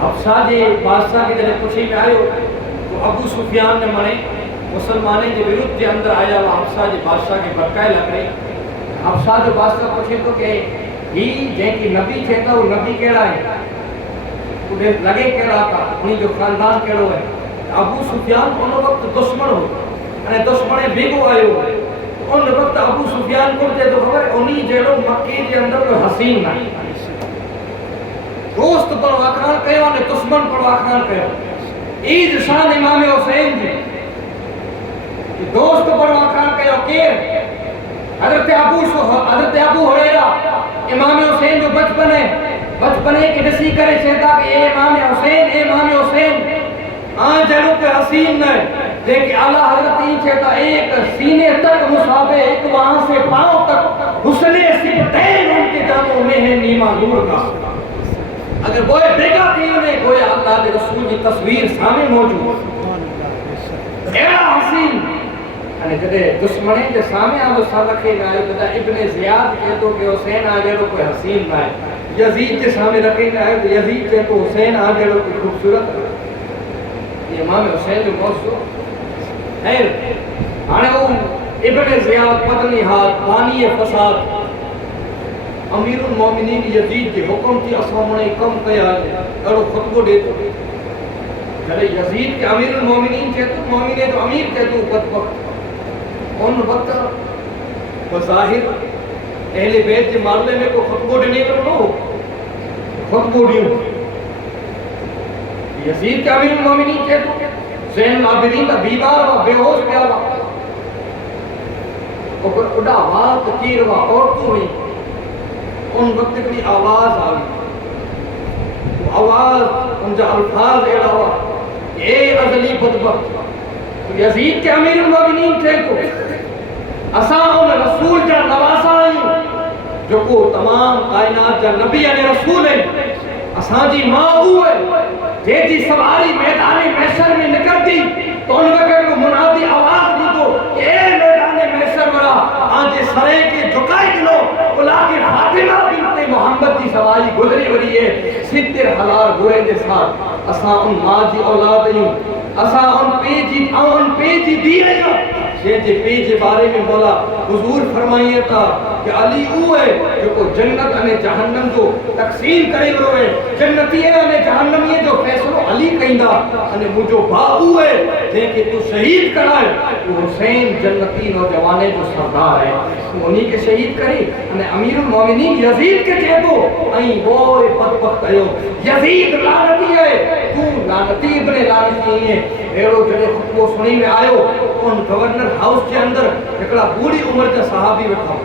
हफ्सा जे बादशाह के जॾहिं पुछी में आयो तो अबू सुफियान ने मणे मुसलमाननि जे विरुद्ध जे अंदर आया हुआ हफ्सा जे बादशाह के भड़काए लॻे हफ्सा जो बादशाह पुछे तो कि ही जंहिंखे नबी चए था वो नबी कहिड़ा आहिनि उन्हें लगे कहिड़ा था उन्हीं जो ख़ानदान कहिड़ो है अबू सुफियान उन वक़्तु दुश्मन हो अने दुश्मन बेगो आयो उन वक़्तु अबू सुफियान को चए तो ख़बर उन्हीं जहिड़ो मक्के जे अंदर कोई हसीन न दोस्त पर वाखान कयो ने दुश्मन पर वाखान कयो ईद शान इमाम हुसैन जी दोस्त पर वाखान कयो केर حضرت ابو ہریرہ امام حسین جو بچپن ہے کہ نسی کرے چہتا کہ اے امام حسین جنو کے حسین نے لیکن اللہ حضرت ہی چہتا ایک سینے تک مصابے ایک وہاں سے پاؤں تک حسن صفتین ان کے جانوں میں ہے نیمہ دور کا. اگر وہ بیگا تھی انہیں کوئی اللہ کے رسول کی تصویر سامنے موجود ایڑا حسین یعنی جدے دشمنے جو سامنے آدھو سر رکھے گا جدہ ابن زیاد کہتو کہ حسین آگے رو کوئی حسین نہ ہے. یزید کے سامنے رکھے گا تو یزید کہتو حسین آگے رو کوئی خوبصورت ہے. یہ امام حسین جو موضوع خیر آنے وہ ابن زیاد پتنی ہاتھ بانی فساد امیر المومنین یزید کے حکم کی اسامنے کم کیا ہے اور خطبہ دیتا جلے یزید کے امیر المومنین کہتے ہیں مومنین تو امیر کہتے ہیں بدبخت ان وقت بظاہر اہل بیت کے معاملے میں کوئی خطبہ دینے کا نہ ہو خطبہ دیوں یزید کے امیر المومنین کہتے ہیں زین العابدین کا بیمار و بے ہوش پیا ہوا اور اڈا آواز تکیر ہوا عورتوں ہوئی ان وقت کی آواز آئی وہ آواز ان جو الفاظ ایڑا ہوا اے ازلی بدبخت یزید کے امیر المومنین تھے تو اساں ان رسول جا نواسا آئیں جو کو تمام کائنات جا نبی یعنی رسول ہیں اساں جی ماں ہوئے جی سواری میدان محشر میں نکل دی تو ان وقت کو منادی آواز دی تو کہ اے میدان محشر ورا آنجے سرے کے جھکائی دلو بلا کے فاطمہ بنت محمد کی سواری گزری وری ہے 70 ہزار گھوڑے کے ساتھ اساں ان ماں جی اولاد ہوں اساں ان پیجی دی رہی جی پیج بارے میں مولا حضور فرمائیے تھا کہ علی او ہے جو کو جنت انے جہنم جو تقسیم کرے ہوئے جنتی ہے انے جہنمی جو فیصلو علی کہندا انے مجھو باہو ہے جن کہ تو شہید کرائے تو حسین جنتی نوجوانے جو سردار ہے انہی کے شہید کری انے امیر المومنین یزید کے کہتو این وہ بدبخت ہے یزید لعنتی ہے تو لعنتی ابن لعنتی ہے ایرو جڑے خطبو سنی میں آئے ان گورنر ہاؤس کے اندر ایکڑا بوڑی عمر کا صحابی رکھا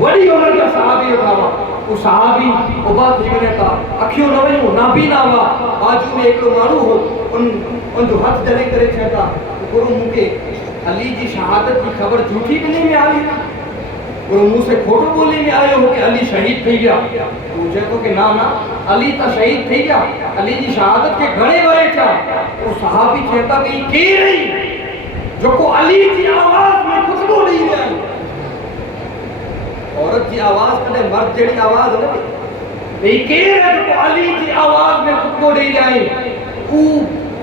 بڑی عمر کا صحابی رکھا وہ صحابی عباد ابن کا اکھیوں نہ ویوں نابی نہ ہوا باجو میں ایک مارو ہو ان جو ہاتھ جلے کرے چاہتا گرو مکے علی جی شہادت کی خبر جھوٹی بنی میں آئی گرو منہ سے کھوٹو بولے میں آئے ہو کہ علی شہید تھی گیا پوچھے تو کہ نا علی تا شہید تھی گیا علی جی شہادت کے گھڑے ورے چاہ وہ صحابی کہتا کہ یہ کی رہی جو کو علی کی آواز میں خوشبو نہیں رہی عورت کی آواز کنے مرد جڑی آواز نہیں یہ کی رہی جو کو علی کی آواز میں خوشبو نہیں رہی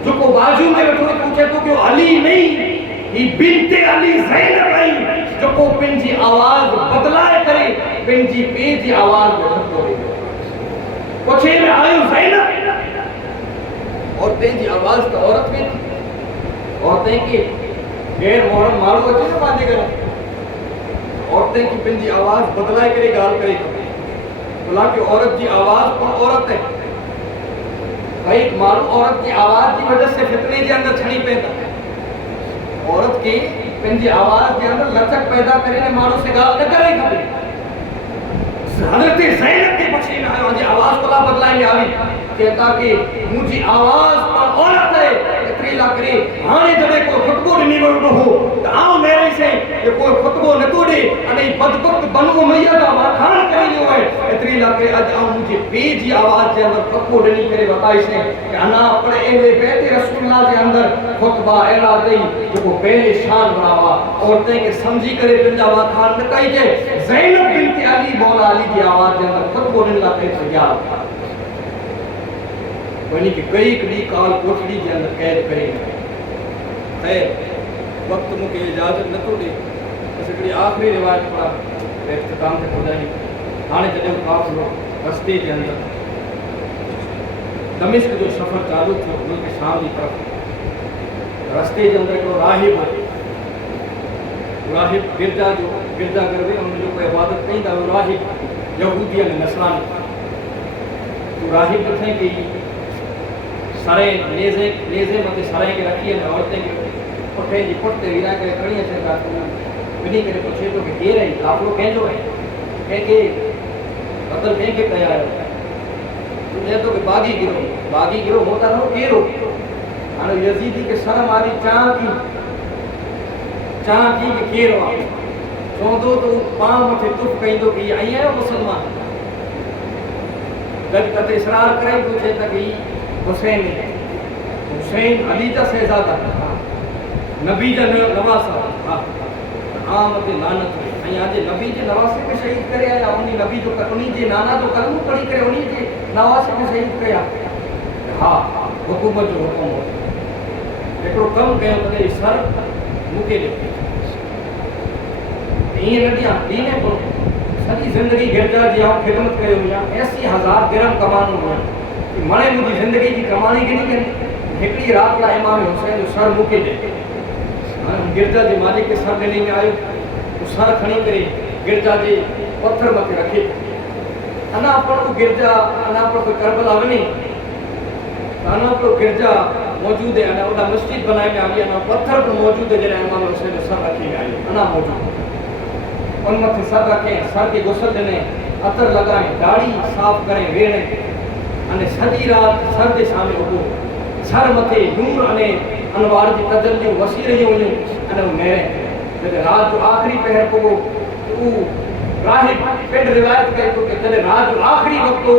جو کو باجو میں بیٹھو پوچھے تو کہ علی نہیں یہ بنت علی زینب رہی جو کو پنجی آواز بدلائے کرے پنجی پیجی آواز میں خوشبو نہیں رہی پوچھے میں آئیو زینب اور پنجی آواز کا عورت میں عورتیں کی غیر محرم مارو اچھے سے باندھے کریں عورتیں کی پنجی آواز بدلائے کرے گال کرے بلا کہ عورت کی آواز پر عورت ہے بھائی مارو عورت کی آواز کی وجہ سے فتنے کے اندر چھڑی پیدا عورت کی پنجی آواز کے اندر لچک پیدا کرے مارو سے گال نہ کرے گا حضرت زینب کے پچھے میں آئے آواز کو لا بدلائیں گے آئی کہتا کہ مجھے آواز پر عورت ہے اتری لا کرے آنے جبے کوئی خطبو نہیں بڑھو ہو تو آؤ میرے سے کہ کوئی خطبو نہ توڑے انہیں بدبخت بنو میہ دا ماتھان کری جو ہے اتری لا کرے آج آؤ مجھے بیجی آواز کے اندر خطبو نہیں کرے بتائی سے کہ انا اپنے اہلِ بیت رسول اللہ کے اندر خطبہ اعلا دئی جو کو پہلے شان بناوا عورتیں کہ سمجھی کرے پنجا ماتھان نہ کہی کہ زینب بنت علی مولا علی کی آواز کے اندر خطبو نہیں لاتے تیار یعنی کہ کئی کڑی کال کوٹڑی کے اندر قید کریں گے خیر وقت مجھے اجازت نہ تو دے اس کڑی آخری روایت پڑا اختتام سے ہو جائیں آنے چلے کاف لوگ رستے کے اندر دمشق جو سفر چالو تھا ملک شام کی طرف رستے کے اندر کو راہب گرجا جو گرجا گھر میں انہوں نے جو کوئی عبادت نہیں تھا وہ راہب یہودی یعنی نصرانی تو راہب تھے کہ سارے لیزے متے سارے کے رکھی ہے عورتیں کے پٹھے جی پٹھتے ویرا کے کڑیاں سے کاٹنا वञी करे पुछे थो कि केरु आहे काफ़िलो कंहिंजो आहे, कंहिंखे क़त्ल कंहिंखे कया आहियो? तूं चए थो कि बाग़ी गिरोह हो त रहो केरु? हाणे यज़ीदी खे सर मारी चां थी कि केरु आहे? चवंदो त पाण मथे तुफ़ कईंदो कि आई आहियो मुस्लमान। गॾु किथे इसरार करे थो चए त कि हुसैन अली जा शहज़ादा, नबी जा नवासा, मथे लानत हुई। ऐं अॼु नबी जे नवासे खे शहीद करे आया, उन जे नाना जो कलमो पढ़ी करे उन जे नवासे खे शहीद कया। हा, हुकूमत जो हुकुम हो, हिकिड़ो कमु कयो त सर मूंखे ॾे, ईअं न ॾियां ॾीने पोइ सॼी ज़िंदगी गिरजा जी आउं ख़िदमत कयो हुया, 80,000 दिरहम कमानो हुया, मणे मुंहिंजी ज़िंदगी जी कमाणी गिनी कनि, हिकिड़ी राति लाइ इमाम हुसैन जो सर मूंखे ॾे। गिरजा जे मालिक खे सर ॾिने में आयो, सर खणी करे गिरजा जे पत्थर मथे रखे। अञा पण गिरजा, अञा पण कोई करबला वञे, अञा पण गिरजा मौजूद है, अञा वॾा मस्जिद बनाए में आई, अञा पत्थर पण मौजूद है जॾहिं इमाम हुसैन जो सर रखी में आयो, अञा मौजूद। उन मथे सर रखे, सर खे गुसल ॾिने, अतर लॻाए, दाढ़ी साफ़ करे वेड़े, अने सॼी राति सर जे साम्हूं उभो, सर मथे नूर अने अनवार जी तजल्लियूं वसी रहियूं हुयूं, अने उहो मेरे जॾहिं राति जो आख़िरी पहर पोइ राहिब पिंड रिवायत कई थो कि जॾहिं राति जो आख़िरी वक़्तु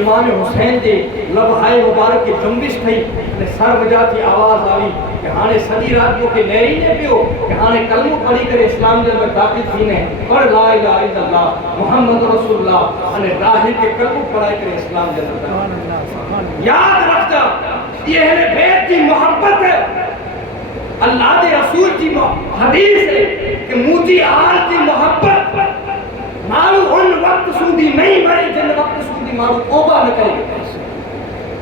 इमाम हुसैन जे लबहाए मुबारक खे जंबिश ठही अने सर वॼा थी आवाज़ आई कि हाणे सॼी राति मूंखे नेरी न पियो कि हाणे कलमो पढ़ी करे इस्लाम जे अंदरि दाख़िल थीने, पढ़ ला इलाहा इल्लल्लाह मुहम्मद रसूलुल्लाह, अने राहिब खे कलमो पढ़ाए करे इस्लाम जे अंदरि। याद रखजा, ये है बैत की मोहब्बत है, अल्लाह दे रसूल की हदीस है कि मुझी आल की मोहब्बत मारू उन वक्त सूदी नहीं मरे जिन वक्त सूदी मारू तौबा न करे।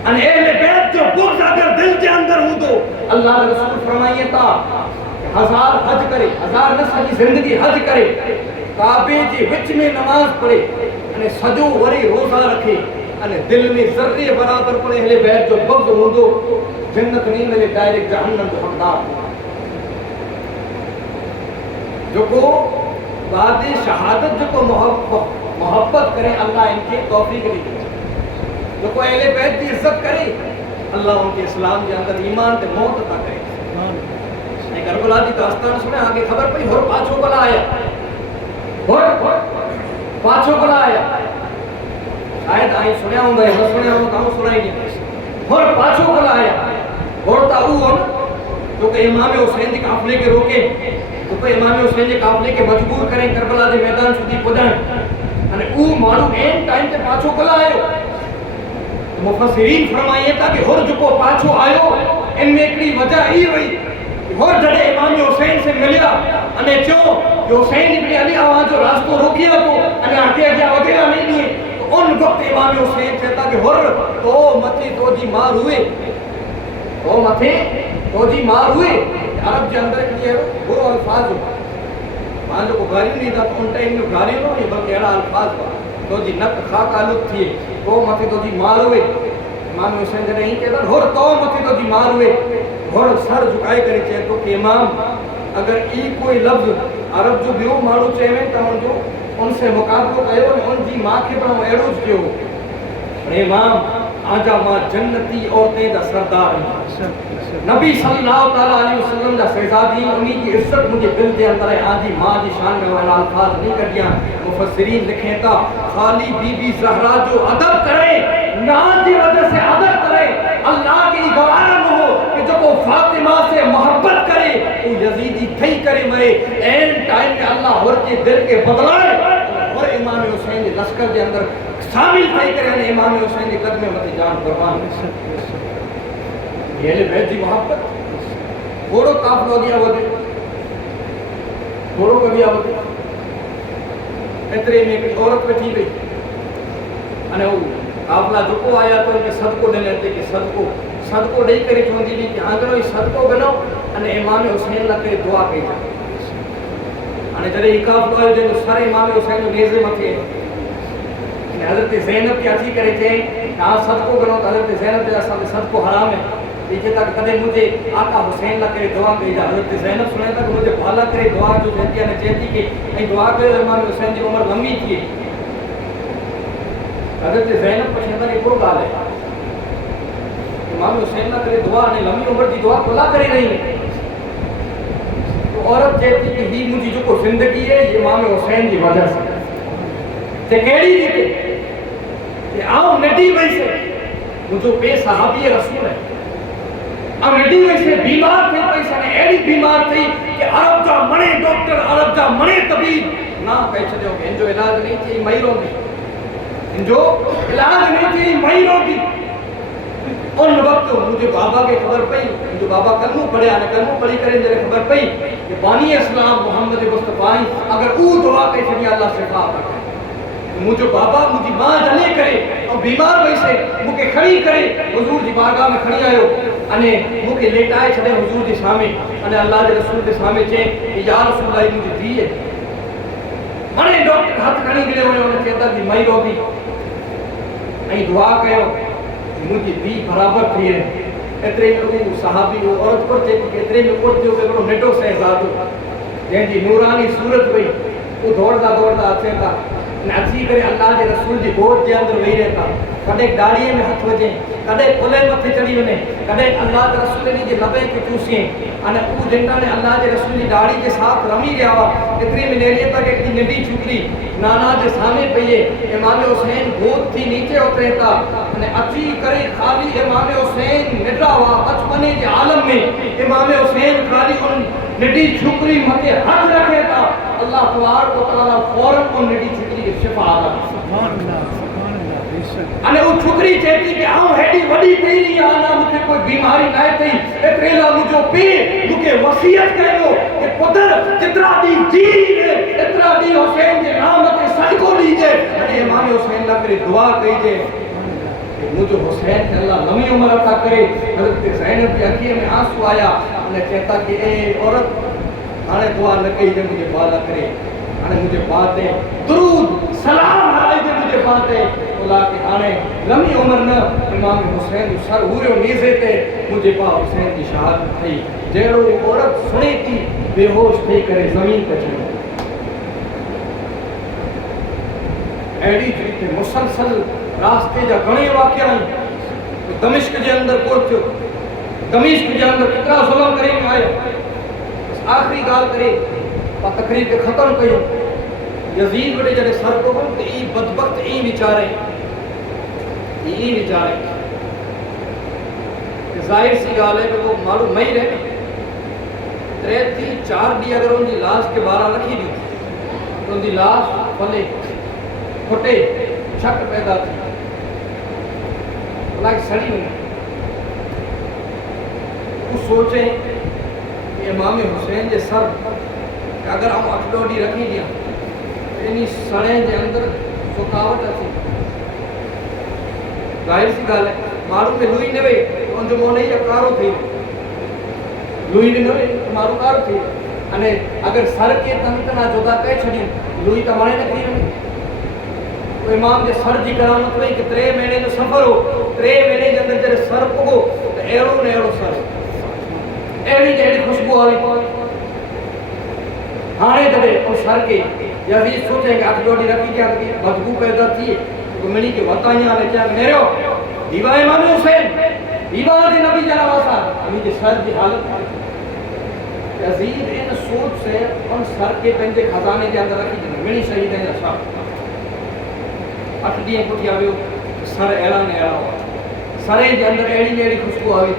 अने अहले बैत जो बुग़्ज़ अगर दिल के अंदर हो तो अल्लाह के रसूल फरमाइए था 1000 हज करे, 1000 न सजी जिंदगी हज करे, काबे जे विच में नमाज पढ़े, अने सजो वरी रोजा रखे, अने दिल में ज़र्रे बराबर पड़े अहले बैत जो बुग़्ज़ होंदो, जन्नत नहीं मिले, डायरेक्ट जहन्नम जो हक़दार। जो को बाद शहादत जो को मोहब्बत करे, अल्लाह इनके तौफीक दी। जो को अहले बैत की इज्जत करे, अल्लाह उनके इस्लाम के अंदर ईमान ते मौत अता करे। नहीं करबला दी दास्तान सुने, आगे खबर पई होर पाछो बला आया, होर पाछो बला आया, शायद आई सुनया होंगे, न सुनया हो तो सुनाएंगे। होर पाछो बला आया, होर ता वो जो के इमाम हुसैन के काफिले के रोके, तो इमाम हुसैन के काफिले के मजबूर करें करबला के मैदान सुधी पुजाएं, अने ऊ माण्हू एन टाइम ते पाछो बला आयो। मुफस्सिरीन फरमाइए था कि होर जो पाछो आयो, इनमें एकड़ी वजह ई हुई, होर जड़े इमाम हुसैन से मिलिया, अने चो कि हुसैन इब्न अली आवाज जो रास्तो रोकिया तो अने आगे आगे वगैरह नहीं दिए, तो उन वक्त इमाम हुसैन कहता कि होर तो मथे तो जी मार हुए, तो मथे तो जी मार हुए। अरब के अंदर के वो अल्फाज हो, मान लो को गाली नहीं था तो उन टाइम में गाली न हुई, बल्कि अड़ा अल्फाज हुआ, तो जी नक खाक आलूद थिए, तो मथे तो जी मार हुए। इमाम हुसैन जॾहिं ही कहता होर तो मथे तो जी मार हुए, होर सर झुकाए करे चए तो कि इमाम अगर ई कोई लफ्ज़ अरब जो ॿियो माण्हू चवे त उनजो उनसे मुक़ाबलो कयो ने उनजी मां खे पण अहिड़ो ज कयो। इमाम आजा मां जन्नती औरतें दा सरदार नबी सल्लल्लाहु तआला अलैहि वसल्लम दा शहजादी, उन्हीं की इज्जत मुझे दिल दे अंदर है, आजी मां जी शान में वाला अल्फाज नहीं कटिया। मुफस्सिरीन लिखे था खाली बीबी ज़हरा जो अदब करे, नाज की वजह से अदब करे, अल्लाह की गवारा न हो कि जो को फातिमा से मोहब्बत करे वो यजीदी थई करे मरे। एन टाइम में अल्लाह और के दिल के बदलाए और इमाम हुसैन के लश्कर के अंदर शामिल थई करे, इमाम हुसैन के कदम में मथे जान कुर्बान। ये ले बैत जी मोहब्बत थोड़ो काफिलो अॻियां वधे, थोड़ो अॻियां वधे, एतिरे में हिकिड़ी औरत वेठी हुई, अने हू काफिला जेको आया तो उनखे सदको ॾिने ते कि सदको ॾेई करे चवंदी हुई कि आंगणो ई सदको गिनो अने इमाम हुसैन लाइ करे दुआ कई। हाणे जॾहिं ही काफिलो आयो जंहिंजो सर इमाम हुसैन जो नेज़े मथे, हज़रत ज़ैनब खे अची करे चई तव्हां सदको गिनो, त हज़रत ज़ैनब जे असांखे सदको हराम है। دیکھے تک کدے مجھے آقا حسین لا کرے دعا کئی جا حضرت زینب سنے تک مجھے بھالا کرے دعا جو جہتیاں نے چہتی کہ ای دعا کرے امام حسین دی عمر لمبی تھی حضرت زینب پچھے تک ایک گال ہے امام حسین لا کرے دعا نے لمبی عمر دی دعا کلا کرے نہیں تو عورت چہتی کہ ہی مجھے جو کو زندگی ہے یہ امام حسین دی وجہ سے تے کیڑی دیتے کہ آؤ نڈی ویسے مجھو بے صحابی رسول ہے اب نڈی ویسے بیمار تھے پیسے نے ایڈی بیمار تھی کہ عرب جا منے ڈاکٹر عرب جا منے طبیب نہ پیچھے دیو گے انجو علاج نہیں تھی مہیروں کی انجو علاج نہیں تھی مہیروں کی ان وقت مجھے بابا کے خبر پئی جو بابا کلمہ پڑھے آنے کلمہ پڑھی کریں جنہیں خبر پئی کہ بانی اسلام محمد مصطفیٰ اگر او دعا کے چھنی اللہ سے خواہ کرے مجھے بابا مجھے ماں جلے کرے اور بیمار ویسے مجھے کھڑی کرے حضور دی بارگاہ میں کھڑی آئے ہو انہیں مجھے لیٹائے چھڑے حضور دی سامنے انہیں اللہ دے رسول دے سامنے چاہیں کہ یا رسول اللہ مجھے دیئے منے ڈاکٹر ہاتھ کھڑی گلے ہوئے انہیں کہتا دی مائی رو بھی نہیں دعا کہو مجھے دی برابر تھی رہے اترے میں وہ صحابی وہ عورت پر چاہتی کہ اترے میں پڑھتے ہو کہ وہ نٹو سہزاد ہو جہاں جی نورانی صورت ہوئی وہ دوڑتا آتے تھا نعزی کرے اللہ دے رسول دی گوٹ جے اندر وہی رہتا کدے داڑیے میں ہتھ وجیں کدے کھلے متھے چڑھی ونے کدے اللہ دے رسول نے جے لبے کے چوسیں ان او جنتا نے اللہ دے رسول دی داڑھی کے ساتھ رمی رہیا وا اتنی ملیریہ تک ایک نڈی چھکری نانا دے سامنے پئیے امام حسین گود تھی نیچے اترے تا ان اچھی کرے خالی امام حسین نڈا وا بچپنے کے عالم میں امام حسین خالی ان نڈی چھکری متے ہاتھ رکھے تا اللہ تبارک و تعالی فوراً ان نڈی چھکری کی شفا عطا سبحان اللہ انے وہ چھکری چہتی کہ آؤں ہیڈی وڈی تیری آنا مجھے کوئی بیماری نہ تھی اتریلا مجھو پی مجھے وصیت کرو کہ پتر جترا دی جین اترا دی حسین کے نام کے صدقوں لیجئے انے امام حسین اللہ کرے دعا کیجئے مجھے حسین کے اللہ لمبی عمر عطا کرے حضرت زینب کی آنکھیں میں آنسو آیا انہیں کہتا کہ اے عورت آنے دعا نہ کہیے مجھے بالا کرے آنے مجھے باتیں درود سلام آئیے مجھے باتیں اللہ کے آنے لمبی عمر نہ امام حسین سر ہوئے و نیزے تے مجھے پا حسین کی شہادت تھی جیڑو عورت سنی تھی بے ہوش تھی کرے زمین پہ چلے ایڈی تھی مسلسل راستے جا گھنے واقعہ ہیں دمشق کے اندر پہنچو دمشق کے اندر کتنا ظلم کریں گے آئے آخری گال کرے اور تقریب کے ختم کیوں یزید بڑے جڑے سر کو بن ای بدبخت ای بیچارے کہ ظاہر سی گال ہے کہ وہ معلوم نہیں رہے تریت تھی 4 دی اگر ان دی لاش کے بارہ رکھی دی تو ان دی لاش پھلے پھٹے چھک پیدا تھی اللہ کی سڑی نہیں وہ سوچیں کہ امام حسین جے سر کہ اگر ہم اٹھڈوڈی رکھی دیا انہی سڑیں جے اندر سکاوٹ تھی ظاہر سی گال ہے معلوم ہے لوئی نوے ان جو مونے یا کارو تھی لوئی نوے مارو کارو تھی انہیں اگر سر کے تنتنا جدا کہے چھڑی لوئی تا مانے نہ کری تو امام جے سر جی کرامت ہوئی کہ 3 مہینے جو سفر ہو 3 مہینے کے اندر جڑے سر پگو تو ایڑو نے ایڑو سر ایڑی جیڑی خوشبو آئی ہانے جڑے اس سر کے یزید سوچیں کہ آخر جوڑی رکھی کیا بدبو پیدا تھی تو منی کے وطائیاں لے کیا میرے ہو دیوا امام حسین دیوا دے نبی جانا واسا ہمیں جے سر کی حالت یزید ان سوچ سے ان سر کے پنجے خزانے کے اندر رکھی جانا منی شہید ہیں جا 8 ڈیاں کٹھی آوے سر اعلان ہوا سریں کے اندر ایڑی خوشبو آوے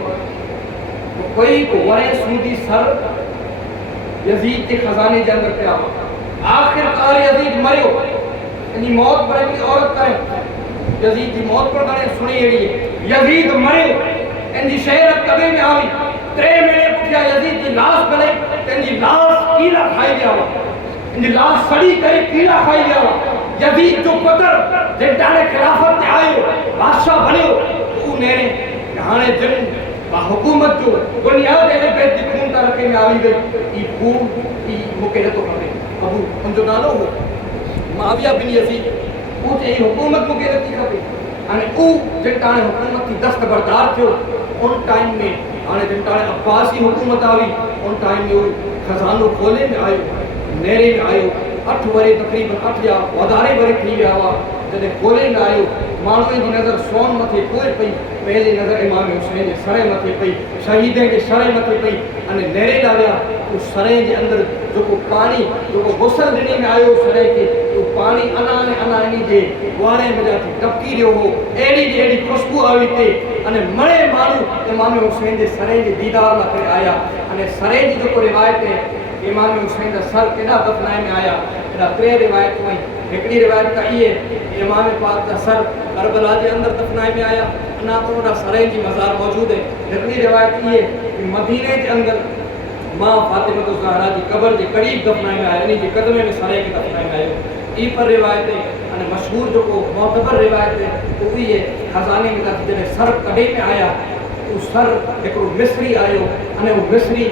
تو کوئی کو ورے سودی سر یزید کے خزانے کے اندر پہ آوا آخر کار یزید مریو یعنی موت پر ایک عورت کریں یزید کی موت پر کریں سنی ایڑی ہے یزید مریو انجی شہر کبھی میں آوی 3 مہینے پٹھیا یزید کی لاش بنے انجی لاش کیلا کھائی گیا ہوا انجی لاش سڑی کری کیلا کھائی گیا ہوا یزید جو پتر جنٹانے خلافت تے آئے بادشاہ بنے ہو تو نیرے کہانے جن با حکومت جو دنیا دے لے پہ جکھون تا رکھے میں آوی گئی ای پھول ای مکے تو کرے ابو ان جو نالو ہو معاویہ بن یزید وہ ای حکومت مکے رتی کرے انہیں او جنٹانے حکومت کی دست بردار تھے ان ٹائم میں آنے جن ٹائم عباسی حکومت آئی ان ٹائم میں خزانو کھولے میں آئے نیرے میں آئے 8 ورے تقریباً 8 یا وادارے ورے تھی ویا ہوا جدے کھولے میں آئے مانویں کی نظر سون متھے کوئی پئی پہلے نظر امام حسین کے سرے متھے پئی شہیدیں کے سرے متھے پئی انے نیرے لایا اس سرے کے اندر جو کو پانی جو کو غسل دینے میں آئے سرے کے تو پانی انانی جے وارے میں جاتی ٹپکی رہو ہو ایڑی خوشبو آئی تے انے مڑے مانو امام حسین کے سرے کے دیدار نہ کرے آیا انے سرے کی جو کو روایت ہے امام حسین کا سر کیڑا دفنائے میں آیا اڑا 3 روایت ہوئی ایکڑی روایت کا یہ امام پاک کا سر کربلا کے اندر دفنائے میں آیا انا تو اڑا سرے کی مزار موجود ہے ایکڑی روایت یہ کہ مدینے کے اندر ماں فاطمہ الزہرا کی قبر کے قریب دفنائے میں آیا یعنی کہ قدمے میں سرے کے دفنائے میں آیا ای پر روایت ہے انے مشہور جو کو معتبر روایت ہے تو یہ خزانے میں کا جنے سر کڈے میں آیا تو سر ایک مصری آیو انے وہ مصری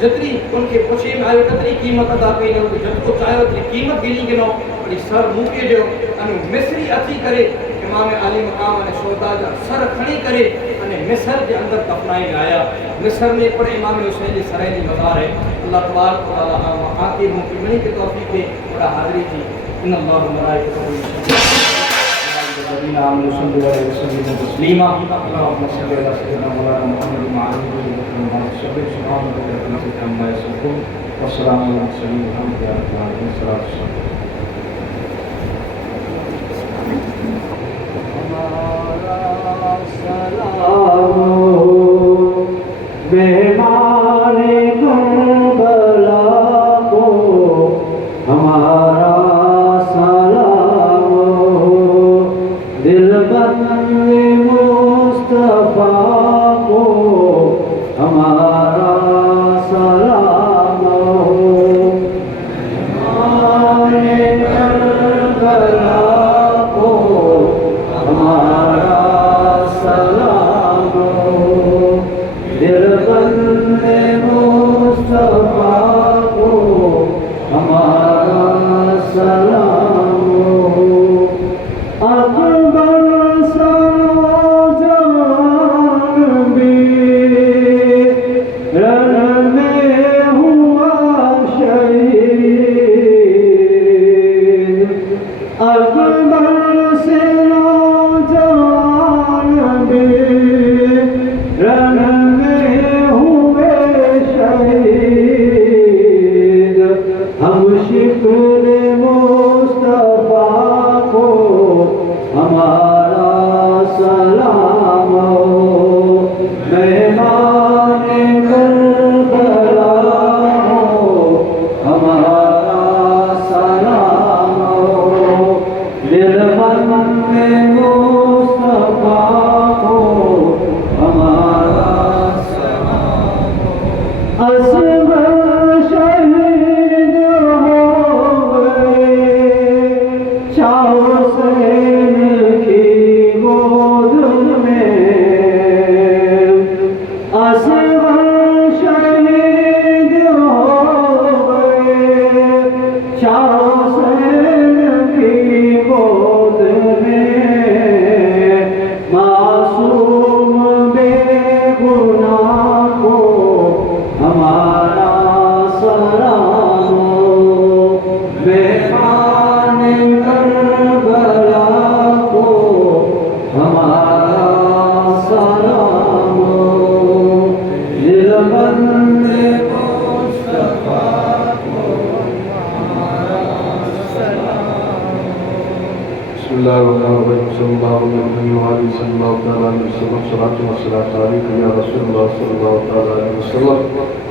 جتنی ان کے پوچھے میں آئے کتنی قیمت ادا کئی نو جب کو چاہے اتنی قیمت گنی گنو بڑی سر موکے دیو انو مصری اچھی کرے امام علی مقام نے شہدا جا سر کھڑی کرے انے مصر کے اندر دفنائے میں آیا مصر میں پر امام حسین کی سرے کی مزار ہے اللہ تبارک و تعالی آخر مکمل کی توفیق دے اور حاضری تھی ان اللہ و ملائکتہ الذين آمنوا صلوا عليه وسلموا تسليما اللهم صل على سيدنا مولانا محمد وعلى آله وصحبه سبحان ربك رب العزة عما يصفون والسلام على المرسلين والحمد لله رب العالمين الصلاة والسلام مہمان کربلا کو ہمارا سلام دل بند مصطفیٰ کو ہمارا سلام مہمان کربلا کو ہمارا سلام دل بند مصطفیٰ کو ہمارا سلام اکبر ساجان بھی رن میں ہوا شہید اکبر سے نوجوان بھی رن میں ہوئے شہید ہم شکر مصطفیٰ کو ہمارا سلام مہمان کربلا ہو ہمارا سلام دل بند مصطفیٰ کو ہمارا سلام اصغر شہید ہو گئے شاہ حسین کی گود میں اصغر شہید ہو گئے شاہ حسین کی گود میں معصوم بے گناہ کو ہمارا سلام مہمان کربلا کو ہمارا سلام دل بند مصطفیٰ کو ہمارا سلام بسم اللہ الرحمن الرحیم صلی اللہ علیہ وآلہ صلی اللہ علیہ وسلم صلاۃ و سلام علیک یا رسول اللہ صلی اللہ علیہ وسلم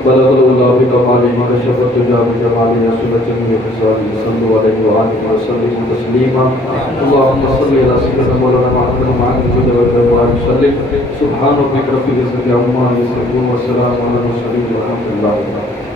بلغ العلا بکمالہ کشف الدجی بجمالہ رسول جمیع خصالہ صلی اللہ علیہ وآلہ وسلم تسلیما اللهم صل على سيدنا مولانا محمد وعلى آله وسلم سبحان ربك رب العزة عما يصفون وسلام على المرسلين والحمد لله